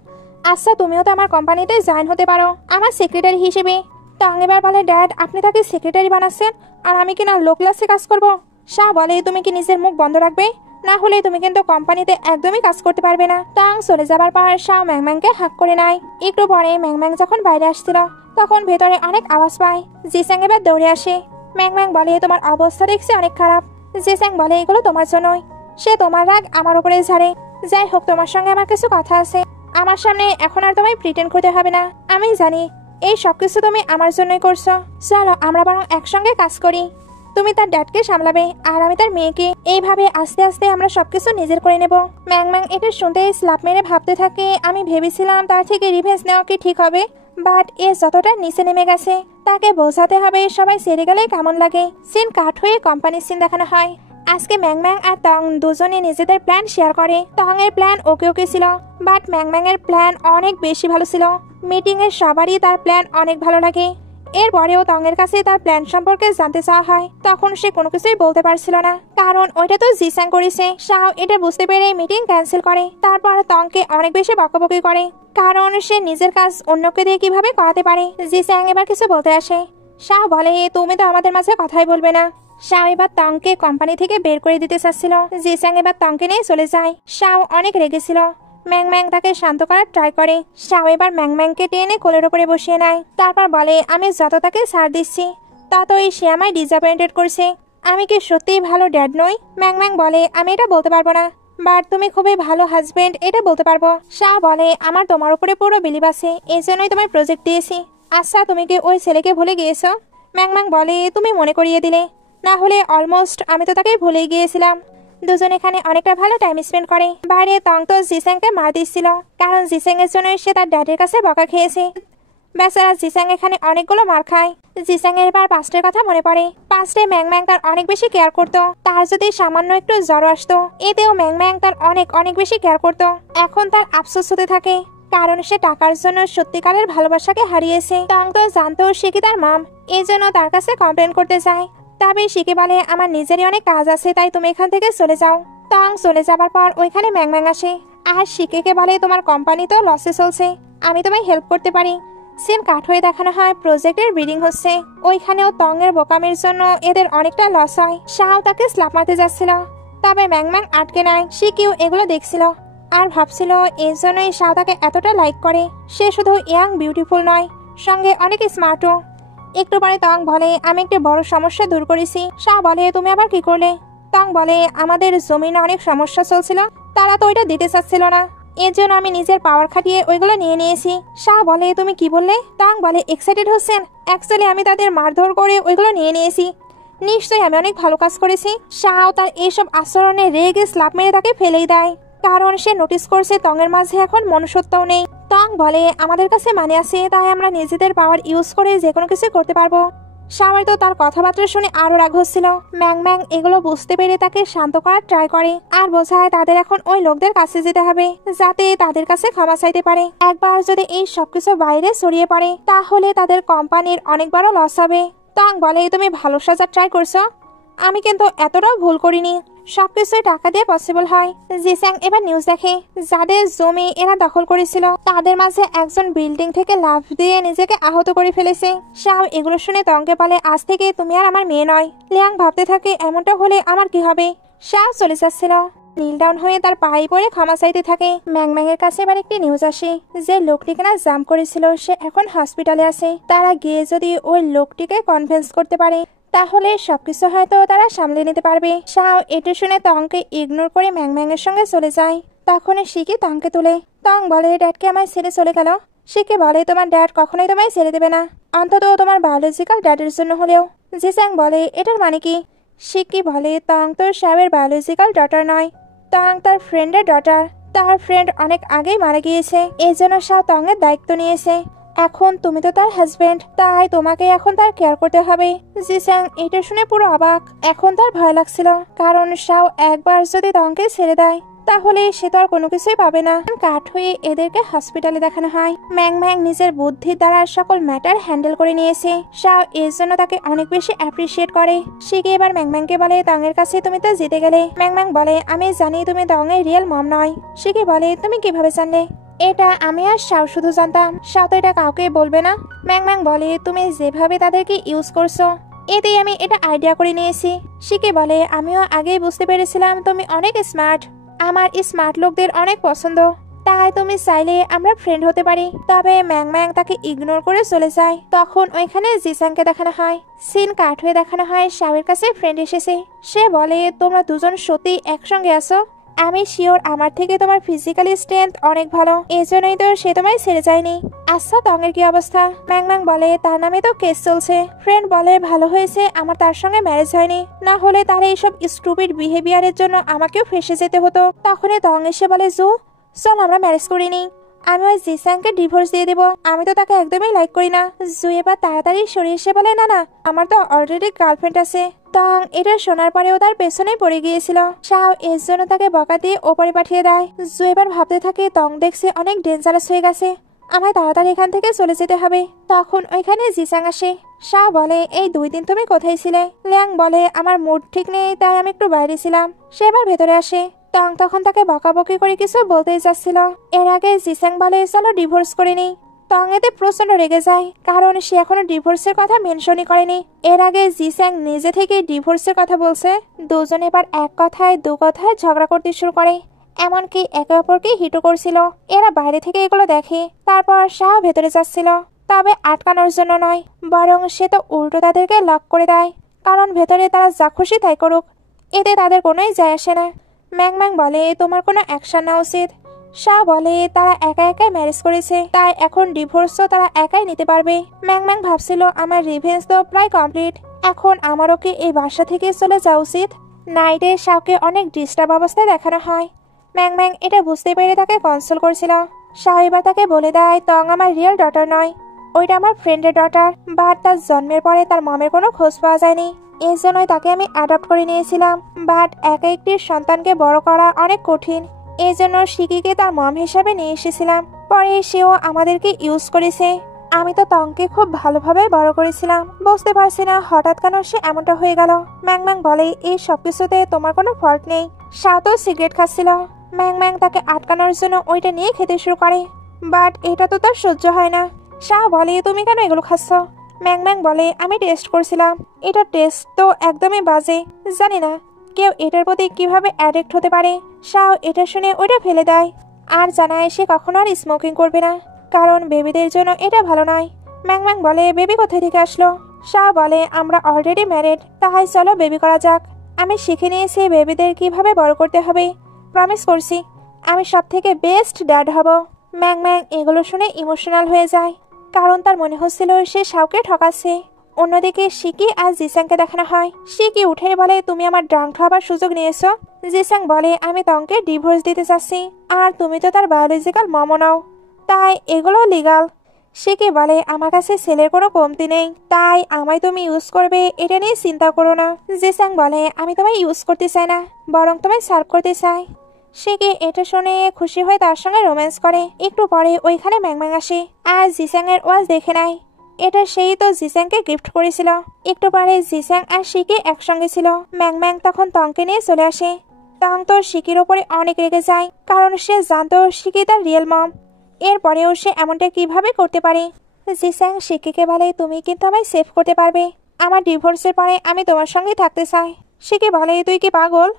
আচ্ছা, তুমিও তো আমার কোম্পানিতে জয়েন হতে পারো আমার সেক্রেটারি হিসেবে। তাং এবার বলে, ড্যাড আপনি তাকে সেক্রেটারি বানাচ্ছেন, আর আমি কিনা লো ক্লাসে কাজ করব? শাহ বলে, তুমি কি নিজের মুখ বন্ধ রাখবে, না হলে তুমি কিন্তু কোম্পানিতে একদমই কাজ করতে পারবে না। তাং চলে যাবার পর শাও ম্যাং ম্যাংকে হাক করে নেয়। একটু পরে ম্যাং ম্যাং যখন বাইরে আসছিল তখন ভেতরে অনেক আওয়াজ পায়। জিসাং এবার দৌড়ে আসে। ম্যাং ম্যাং বলে, তোমার অবস্থা দেখছি অনেক খারাপ। জিসাং বলে, এগুলো তোমার জন্যই, সে তোমার রাগ আমার উপরে ঝাড়ে। যাই হোক, তোমার সঙ্গে আমার কিছু কথা আছে, আমার সামনে এখন আর তোমায় প্রিটেন্ড করতে হবে না। আমি জানি এই সবকিছু তুমি আমার জন্যই করছো, চলো আমরা বরং একসঙ্গে কাজ করি। তুমি তার ড্যাডকে সামলাবে আর আমি তার মেয়েকে, এইভাবে আস্তে আস্তে আমরা সবকিছু নিজের করে নেব। ম্যাং ম্যাং এটা শুনতে স্ল্যাপ মেরে ভাবতে থাকে, আমি ভেবেছিলাম তার থেকে রিভেঞ্জ নেওয়া কি ঠিক হবে, বাট এ যতটা নিচে নেমে গেছে তাকে বোঝাতে হবে সবাই সেরে গেলে কেমন লাগে। সিন কাট হয়ে কোম্পানির সিন দেখানো হয়। আজকে ম্যাং ম্যাং আর তং দুজনে নিজেদের প্ল্যান শেয়ার করে। তং এর প্ল্যান ওকে ওকে ছিল, বাট ম্যাং ম্যাং এর প্ল্যান অনেক বেশি ভালো ছিল। মিটিং এর সবারই তার প্ল্যান অনেক ভালো লাগে। এরপরেও তং এর কাছে তার প্ল্যান সম্পর্কে জানতে চাওয়া হয়, তখন সে কোনো কিছুই বলতে পারছিল না, কারণ ওইটা তো জিসাং করেছে। শাও এটা বুঝতে পেরে মিটিং ক্যান্সেল করে। তারপর তংকে অনেক বেশি বকাবকি করে, কারণ সে নিজের কাজ অন্যকে দিয়ে কিভাবে করাতে পারে। জিসাং এবার কিছু বলতে আসে। শাও বলে, তুমি তো আমাদের মাঝে কথাই বলবে না। শাও এবার তংকে কোম্পানি থেকে বের করে দিতে চাচ্ছিল। জিসাং এবার তংকে নিয়ে চলে যায়। শাও অনেক রেগেছিল। ম্যাং ম্যাং তাকে শান্ত করার ট্রাই করে। শাও এবার ম্যাং ম্যাংকে টেনে কোলের উপরে বসিয়ে নেয়। তারপর বলে, আমি যত তাকে ছাড় দিচ্ছি ততই সে আমায় ডিসঅ্যাপয়েন্টেড করছে। আমি কি সত্যিই ভালো ড্যাড নই? ম্যাং ম্যাং বলে, আমি এটা বলতে পারবো না, বাট তুমি খুবই ভালো হাজবেন্ড এটা বলতে পারবো। শাহ বলে, আমার তোমার উপরে পুরো বিলিভ আছে, এই জন্যই তোমায় প্রজেক্ট দিয়েছি। আচ্ছা তুমি কি ওই ছেলেকে ভুলে গিয়েছো? ম্যাংম্যাং বলে তুমি মনে করিয়ে দিলে, না হলে অলমোস্ট আমি তো তাকে ভুলে গিয়েছিলাম। দুজন এখানে অনেকটা ভালো টাইম স্পেন্ড করে। বাইরে তং তো জিস্যাংকে মার দিচ্ছিল, কারণ জিস্যাং এর জন্য সে তার ড্যাডির কাছে বকা খেয়েছে। বেচারা জিস্যাং এখানে অনেকগুলো মার খায়। জিস্যাং এর এবার পাস্টের কথা মনে পড়ে। পাস্টে ম্যাংম্যাং তার অনেক বেশি কেয়ার করতো। তার যদি সামান্য একটু জ্বর আসতো, এতেও ম্যাংম্যাং তার অনেক অনেক বেশি কেয়ার করতো। এখন তার আফসোস হতে থাকে, কারণ সে টাকার জন্য সত্যিকারের ভালোবাসাকে হারিয়েছে। তং তো জানতো সে কি তার মাম, এই জন্য তার কাছে কমপ্লেন করতে যায়। তবে শিখে বলে আমার নিজেরই অনেক কাজ আছে, তাই তুমি এখান থেকে চলে যাও। তং চলে যাবার পর ওইখানে ম্যাংম্যাং আসে আর শিখেকে বলে তোমার কোম্পানি তো লসে চলছে, আমি তোমায় হেল্প করতে পারি। সিন কাট হয়ে দেখানো হয় প্রজেক্টের বিডিং হচ্ছে। ওইখানেও তং এর বোকামের জন্য এদের অনেকটা লস হয়। শাও তাকে স্ল্যাপ মারতে যাচ্ছিল, তবে ম্যাংম্যাং আটকে নেয়। শিকিও এগুলো দেখছিল আর ভাবছিল এর জন্যই শাও তাকে এতটা লাইক করে। সে শুধু ইয়াং বিউটিফুল নয়, সঙ্গে অনেক স্মার্টও। একটু পরে তং বলে আমি একটি বড় সমস্যা দূর করেছি। শাহ বলে তুমি আবার কি করলে? তং বলে আমাদের জমিনে অনেক সমস্যা চলছিল, তারা তো ওইটা দিতে চাচ্ছিল না, এর জন্য আমি নিজের পাওয়ার খাটিয়ে ওইগুলো নিয়ে নিয়েছি। শাহ বলে তুমি কি বললে? তং বলে এক্সাইটেড হচ্ছেন? অ্যাকচুয়ালি আমি তাদের মারধর করে ওইগুলো নিয়ে নিয়েছি। নিশ্চয়ই আমি অনেক ভালো কাজ করেছি। শাহ তার এইসব আচরণে রেগে স্ল্যাপ মেরে তাকে ফেলেই দেয়, কারণ সে নোটিস করছে তং এর মাঝে এখন মনুষ্যত্বও নেই। তং বলে আমাদের কাছে মানে আছে, তাই আমরা নিজেদের পাওয়ার ইউজ করে যে কোনো কিছু করতে পারবো। শাওয়ার তো তার কথাবার্তা শুনে আরো রাগ হচ্ছিল। ম্যাংম্যাং এগুলো বুঝতে পেরে তাকে শান্ত করার ট্রাই করে আর বোঝায় তাদের এখন ওই লোকদের কাছে যেতে হবে, যাতে তাদের কাছে ক্ষমা চাইতে পারে। একবার যদি এই সবকিছু বাইরে ছড়িয়ে পড়ে, তাহলে তাদের কোম্পানির অনেক বড় লস হবে। তং বলে তুমি ভালো সাজার ট্রাই করছো, আমি কিন্তু এতটাও ভুল করিনি। সবকিছুই টাকা দিয়ে পসিবল হয়। জিস্যাং এবার নিউজ দেখে যাদের জমি এরা দখল করেছিল, তাদের মাঝে একজন বিল্ডিং থেকে লাফ দিয়ে নিজেকে আহত করে ফেলেছে। শাও এগুলো শুনে তংকে বলে আজ থেকে তুমি আর আমার মেয়ে নয়। লিয়াং ভাবতে থাকে এমনটা হলে আমার কি হবে। শাও চলে যাচ্ছিল, নীল ডাউন হয়ে তার পায়ে পড়ে ক্ষমা চাইতে থাকে। ম্যাংম্যাং এর কাছে এবার একটি নিউজ আসে যে লোকটিকে না জাম্প করেছিল সে এখন হসপিটালে আছে। তারা গিয়ে যদি ওই লোকটিকে কনভিন্স করতে পারে, তাহলে সবকিছু হয়তো তারা সামলে নিতে পারবে। শাও এটা শুনে তংকে ইগনোর করে ম্যাংম্যাং এর সঙ্গে চলে যায়। তখন শিখি তংকে তুলে। তং বলে ড্যাডকে আমায় ছেড়ে চলে গেল। শিখে বলে তোমার ড্যাড কখনোই তোমায় ছেড়ে দেবে না, অন্তত তোমার বায়োলজিক্যাল ড্যাডের জন্য হলেও। জিস্যাং বলে এটার মানে কি? শিকি বলে তং তোর শাওয়ের বায়োলজিক্যাল ডটার নয়, তং তার ফ্রেন্ডের ডটার। তার ফ্রেন্ড অনেক আগেই মারা গিয়েছে, এই জন্য শাও তং এর দায়িত্ব নিয়েছে। এখন তুমি তো তার হাজবেন্ড, তাই তোমাকে এখন তার কেয়ার করতে হবে। জিস্যাং এটা শুনে পুরো অবাক। এখন তার ভয় লাগছিল, কারণ শাও একবার যদি তংকে ছেড়ে দেয়, তাহলে সে তো আর কোনো কিছুই পাবে না। কাট হয়ে এদেরকে হসপিটালে দেখানো হয়। ম্যাংম্যাং নিজের বুদ্ধির দ্বারা সকল ম্যাটার হ্যান্ডেল করে নিয়েছে। শাও এর জন্য তাকে অনেক বেশি অ্যাপ্রিসিয়েট করে। শিখে এবার ম্যাংম্যাংকে বলে তং এর কাছে তুমি তো জিতে গেলে। ম্যাংম্যাং বলে আমি জানি তুমি তং এর রিয়েল মম নয়। শিখে বলে তুমি কিভাবে জানলে? এটা আমি আর শাও শুধু জানতাম, শাও তো এটা কাউকে বলবে না। ম্যাংম্যাং বলে তুমি যেভাবে তাদেরকে ইউজ করছো, এতেই আমি এটা আইডিয়া করে নিয়েছি। শিখে বলে আমিও আগেই বুঝতে পেরেছিলাম তুমি অনেক স্মার্ট, আমার স্মার্ট লোকদের অনেক পছন্দ, তাই তুমি চাইলে আমরা ফ্রেন্ড হতে পারি। তবে ম্যাংম্যাং তাকে ইগনোর করে চলে যায়। তখন ওইখানে জিসাংকে দেখানো হয়। সিন কাট হয়ে দেখানো হয় শাওয়ের কাছে ফ্রেন্ড এসেছে। সে বলে তোমরা দুজন সত্যি একসঙ্গে আছো? আমি শিওর আমার থেকে তোমার ফিজিক্যালি স্ট্রেংথ অনেক ভালো, এজন্যই তো সে তোমায় ছেড়ে যায়নি। আচ্ছা তং এর কি অবস্থা? ম্যাংম্যাং বলে তার নামে তো কেস চলছে। ফ্রেন্ড বলে ভালো হয়েছে আমার তার সঙ্গে ম্যারেজ হয়নি, না হলে তার এইসব স্টুপিড বিহেভিয়ারের জন্য আমাকেও ফেসে যেতে হতো। তখনই তং এসে বলে জু চল আমরা ম্যারেজ করিনি, আমি ওই জিসাংকে ডিভোর্স দিয়ে দেবো, আমি তো তাকে একদমই লাইক করি না। জু এবার তাড়াতাড়ি সরে এসে বলে না না আমার তো অলরেডি গার্লফ্রেন্ড আছে। তং এটা শোনার পরেও তার পেছনেই পড়ে গিয়েছিল। শাও এর জন্য তাকে বকা দিয়ে ওপরে পাঠিয়ে দেয়। জু এবার ভাবতে থাকে তং দেখছে অনেক ডেঞ্জারাস হয়ে গেছে, আমায় তাড়াতাড়ি এখান থেকে চলে যেতে হবে। তখন ওইখানে জিসাং আসে। শাও বলে এই 2 দিন তুমি কোথায় ছিলে? লিয়াং বলে আমার মুড ঠিক নেই, তাই আমি একটু বাইরে ছিলাম। সে এবার ভেতরে আসে। তং তখন তাকে বকাবকি করে কিছু বলতেই যাচ্ছিল, এর আগে জিসাং বলে চলো ডিভোর্স করে নি। তং এতে প্রচন্ড রেগে যায়, কারণ সে এখনো ডিভোর্সের কথা মেনশনই করেনি। এর আগে জিসাং নিজে থেকে ডিভোর্সের কথা বলছে। দুজনে এবার এক কথায় 2 কথায় ঝগড়া করতে শুরু করে, এমনকি একে অপরকে হিটও করছিল। এরা বাইরে থেকে এগুলো দেখে। তারপর শাহ ভেতরে যাচ্ছিল, তবে আটকানোর জন্য নয়, বরং সে তো উল্টো তাদেরকে লক করে দেয়, কারণ ভেতরে তারা যা খুশি তাই করুক, এতে তাদের কোনোই যায় আসে না। ম্যাংম্যাং বলে তোমার কোনো অ্যাকশন নেওয়া উচিত। শাহ বলে তারা একা একাই ম্যারেজ করেছে, তাই এখন ডিভোর্সও তারা একাই নিতে পারবে। ম্যাং ম্যাং ভাবছিল আমার রিভেঞ্জ তো প্রায় কমপ্লিট, এখন আমারও কি এই বাসা থেকে চলে যাওয়া উচিত। নাইটে শাহকে অনেক ডিস্টার্ব অবস্থায় দেখানো হয়। ম্যাং ম্যাং এটা বুঝতে পেরে তাকে কনসোল করছিল। শাহ এবার তাকে বলে দেয় তং আমার রিয়েল ডটার নয়, ওইটা আমার ফ্রেন্ডের ডটার, বাট তার জন্মের পরে তার মমের কোনো খোঁজ পাওয়া যায়নি, এর জন্যই তাকে আমি অ্যাডপ্ট করে নিয়েছিলাম। বাট একা একটি সন্তানকে বড় করা অনেক কঠিন, এই জন্য শিকিকে তার মম হিসাবে নিয়ে এসেছিলাম। পরে সেও আমাদেরকে ইউজ করেছে। আমি তো তংকে খুব ভালোভাবে বড় করেছিলাম, বুঝতে পারছি না হঠাৎ কেন সে এমনটা হয়ে গেল। ম্যাং ম্যাং বলে এই সবকিছুতে তোমার কোনো ফল্ট নেই। শাহ তো সিগারেট খাচ্ছিল, ম্যাং ম্যাং তাকে আটকানোর জন্য ওইটা নিয়ে খেতে শুরু করে, বাট এটা তো তার সহ্য হয় না। শাহ বলে তুমি কেন এগুলো খাচ্ছ? ম্যাং ম্যাং বলে আমি টেস্ট করছিলাম, এটা টেস্ট তো একদমই বাজে, জানি না কেউ এটার প্রতি কিভাবে অ্যাডিক্ট হতে পারে। শাহ এটা শুনে ওইটা ফেলে দেয় আর জানায় সে কখনো আর স্মোকিং করবে না, কারণ বেবিদের জন্য এটা ভালো নয়। ম্যাং ম্যাং বলে বেবি কোথায় থেকে আসলো? শাহ বলে আমরা অলরেডি ম্যারিড, তাই চলো বেবি করা যাক। আমি শিখে নিয়েছি বেবিদের কিভাবে বড় করতে হবে, প্রমিস করছি আমি সব থেকে বেস্ট ড্যাড হব। ম্যাং ম্যাং এগুলো শুনে ইমোশনাল হয়ে যায়, কারণ তার মনে হচ্ছিল সে শাওকে ঠকাচ্ছে। অন্যদিকে শিকি আর জিসাংকে দেখানো হয়। শিকি উঠে বলে তুমি আমার ড্রাঙ্ক হবার সুযোগ নিয়েছো। জিসাং বলে আমি তংকে ডিভোর্স দিতে চাচ্ছি, আর তুমি তো তার বায়োলজিক্যাল মমও নাও, তাই এগুলো লিগাল। শিকি বলে আমার কাছে ছেলের কোনো কমতি নেই, তাই আমায় তুমি ইউজ করবে এটা নিয়ে চিন্তা করো না। জিসাং বলে আমি তোমায় ইউজ করতে চাই না, বরং তোমায় সার্ভ করতে চাই। শিকি এটা শুনে খুশি হয়ে তার সঙ্গে রোম্যান্স করে। একটু পরে ওইখানে ম্যাং ম্যাং আসে আর জিসাং এর ওয়াচ দেখে নেয়, এটা সেই তো জিসাংকে গিফট করেছিল। একটু পরে জিসাং আর শিকি একসঙ্গে ছিল। ম্যাং ম্যাং তখন তংকে নিয়ে চলে আসে। তং তো শিকির ওপরে অনেক রেগে যায়, কারণ সে জানতো শিকি তার রিয়েল মম, এরপরেও সে এমনটা কিভাবে করতে পারে। জিসাং শিকিকে বলে তুমি কিন্তু আমায় সেভ করতে পারবে, আমার ডিভোর্সের পরে আমি তোমার সঙ্গে থাকতে চাই। শিকি বলে তুই কি পাগল,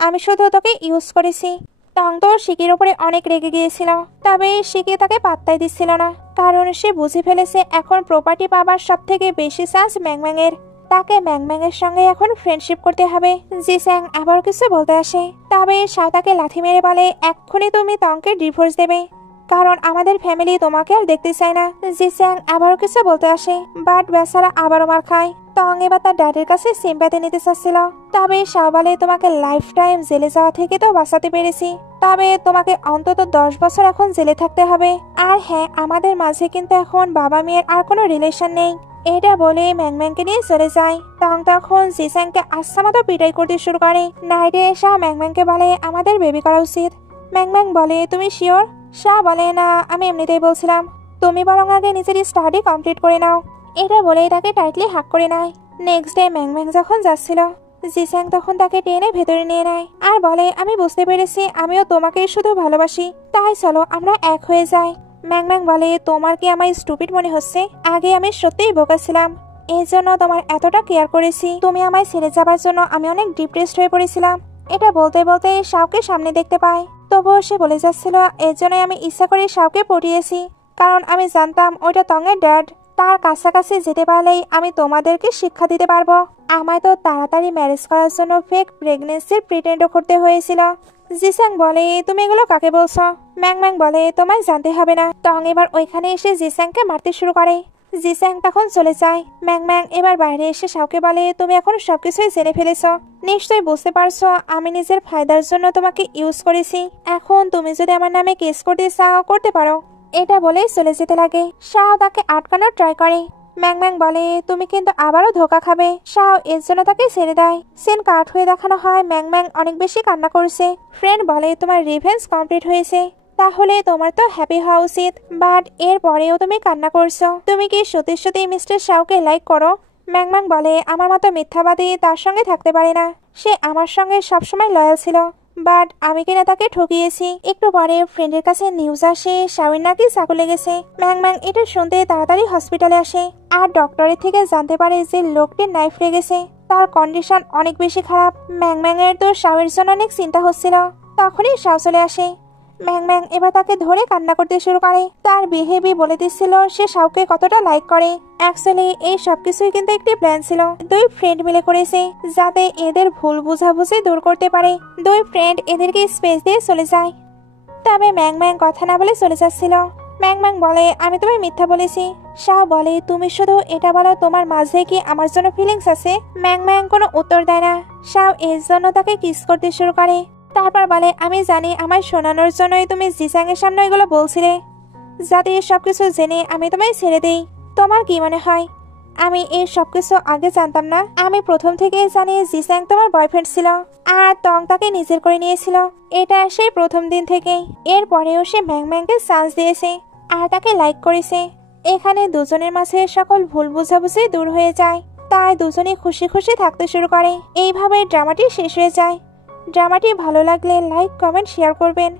আমি শুধু তোকে ইউজ করেছি। তং তো শিকির উপরে অনেক রেগে গিয়েছিল, তবে শিকি তাকে পাত্তাই দিচ্ছিল না, কারণ সে বুঝে ফেলেছে এখন প্রপার্টি পাবার সব থেকে বেশি চান্স ম্যাং ম্যাং এর। তাকে ম্যাং ম্যাং এর সঙ্গে এখন ফ্রেন্ডশিপ করতে হবে। জিসাং আবার কিছু বলতে আসে, তবে শাও তাকে লাথি মেরে বলে এক্ষুনি তুমি তংকে ডিভোর্স দেবে, কারণ আমাদের ফ্যামিলি তোমাকে আর দেখতে চায় না। জিসাং আবারও কিছু বলতে আসে, বাট বেচারা আবারও মার খায়। তং এবার তার ড্যাডির কাছে সিম্প্যাথি নিতে চাচ্ছিল, তবে শাও বলে তোমাকে লাইফ টাইম জেলে যাওয়া থেকে তো বাঁচাতে পেরেছি, তবে তোমাকে অন্তত 10 বছর এখন জেলে থাকতে হবে। আর হ্যাঁ, আমাদের মাঝে কিন্তু এখন বাবা মেয়ের আর কোনো রিলেশন নেই। এটা বলে ম্যাং ম্যাংকে নিয়ে চলে যায়। তং তখন জিসাংকে আচ্ছা মতো পিটাই করতে শুরু করে। নাইটে শাহ ম্যাং ম্যাংকে বলে আমাদের বেবি করা উচিত। ম্যাং ম্যাং বলে তুমি শিওর? শাহ বলে না, আমি এমনিতেই বলছিলাম, তুমি বরং আগে নিজের স্টাডি কমপ্লিট করে নাও। এটা বলেই তাকে টাইটলি হাক করে নেয়। নেক্সট ডে ম্যাং ম্যাং যখন যাচ্ছিল, জিসাং তখন তাকে টেনে ভেতরে নিয়ে নেয় আর বলে আমি বুঝতে পেরেছি আমিও তোমাকে শুধু ভালোবাসি, তাই চলো আমরা এক হয়ে যাই। ম্যাং ম্যাং বলে তোমার কি আমায় স্টুপিড মনে হচ্ছে? আগে আমি সত্যিই বোকা ছিলাম, এই জন্য তোমার এতটা কেয়ার করেছি, তুমি আমায় ছেড়ে যাবার জন্য আমি অনেক ডিপ্রেসড হয়ে পড়েছিলাম। এটা বলতে বলতে শাওকে সামনে দেখতে পায়, তবুও সে বলে যাচ্ছিল এর জন্যই আমি ইচ্ছা করে শাওকে পটিয়েছি, কারণ আমি জানতাম ওইটা তংয়ের ড্যাড, তার কাছাকাছি যেতে পারলেই আমি তোমাদেরকে শিক্ষা দিতে পারবো। আমায় তো তাড়াতাড়ি ম্যারেজ করার জন্য ফেক প্রেগনেন্সির প্রিটেন্ডও করতে হয়েছিল। জিসাং বলে তুমি এগুলো কাকে বলছো? ম্যাং ম্যাং বলে তোমায় জানতে হবে না। তং এবার ওইখানে এসে জিসাংকে মারতে শুরু করে। জিসাং তখন চলে যায়। ম্যাং ম্যাং এবার বাইরে এসে শাওকে বলে তুমি এখন সবকিছুই জেনে ফেলেছো, নিশ্চয়ই বুঝতে পারছো আমি নিজের ফায়দার জন্য তোমাকে ইউজ করেছি, এখন তুমি যদি আমার নামে কেস করতে চাও করতে পারো। এটা বলে চলে যেতে লাগে। শাও তাকে আটকানোর ট্রাই করে। ম্যাং ম্যাং বলে তুমি কিন্তু আবারও ধোকা খাবে। শাও এর জন্য তাকে ছেড়ে দেয়। সিন কাট হয়ে দেখানো হয় ম্যাং ম্যাং অনেক বেশি কান্না করছে। ফ্রেন্ড বলে তোমার রিভেঞ্জ কমপ্লিট হয়েছে, তাহলে তোমার তো হ্যাপি হওয়া উচিত, বাট এর পরেও তুমি কান্না করছো, তুমি কি সত্যি সত্যি মিস্টার শাওকে লাইক করো? ম্যাং ম্যাং বলে আমার মতো মিথ্যাবাদী তার সঙ্গে থাকতে পারে না, সে আমার সঙ্গে সবসময় লয়াল ছিল, বাট আমি কিনা তাকে ঠকিয়েছি। একটু পরে ফ্রেন্ডের কাছে নিউজ আসে শাওয়ের নাকি চাকু লেগেছে। ম্যাং ম্যাং এটা শুনতে তাড়াতাড়ি হসপিটালে আসে আর ডক্টরের থেকে জানতে পারে যে লোকটির নাইফ লেগেছে, তার কন্ডিশন অনেক বেশি খারাপ। ম্যাং ম্যাং এর তো শাওয়ের জন্য অনেক চিন্তা হচ্ছিল, তখনই শাও চলে আসে। ম্যাং ম্যাং এবার তাকে ধরে কান্না করতে শুরু করে। তার বিহেভি বলে দিচ্ছিল সে শাওকে কতটা লাইক করে। অ্যাকচুয়ালি এই সবকিছুই কিন্তু একটি প্ল্যান ছিল, দুই ফ্রেন্ড মিলে করেছে যাতে এদের ভুল বোঝাবুঝি দূর করতে পারে। দুই ফ্রেন্ড এদেরকে স্পেস দিয়ে চলে যায়। তবে ম্যাং ম্যাং কথা না বলে চলে যাচ্ছিল। ম্যাং ম্যাং বলে, আমি তোমায় মিথ্যা বলেছি। শাহ বলে, তুমি শুধু এটা বলো তোমার মাঝে কি আমার জন্য ফিলিংস আছে? ম্যাং ম্যাং কোনো উত্তর দেয় না। শাহ এর জন্য তাকে কিস করতে শুরু করে। তারপর বলে, আমি জানি আমায় শোনানোর জন্যই তুমি জিসাং এর সামনে এগুলো বলছিলে, যাতে সবকিছু জেনে আমি তোমায় ছেড়ে দেই। তোমার কি মনে হয় আমি এই সবকিছু আগে জানতাম না? আমি প্রথম থেকেই জানি জিসাং তোমার বয়ফ্রেন্ড ছিল, আর তং তাকে নিজের করে নিয়েছিল। এটা সেই প্রথম দিন থেকেই। এরপরেও সে ম্যাং ম্যাংকে চান্স দিয়েছে আর তাকে লাইক করেছে। এখানে দুজনের মাঝে সকল ভুল বোঝাবুঝি দূর হয়ে যায়, তাই দুজনে খুশি খুশি থাকতে শুরু করে। এইভাবে ড্রামাটি শেষ হয়ে যায়। ড্রামাটি ভালো লাগলে লাইক, কমেন্ট, শেয়ার করবেন।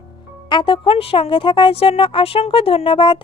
এতক্ষণ সঙ্গে থাকার জন্য অসংখ্য ধন্যবাদ।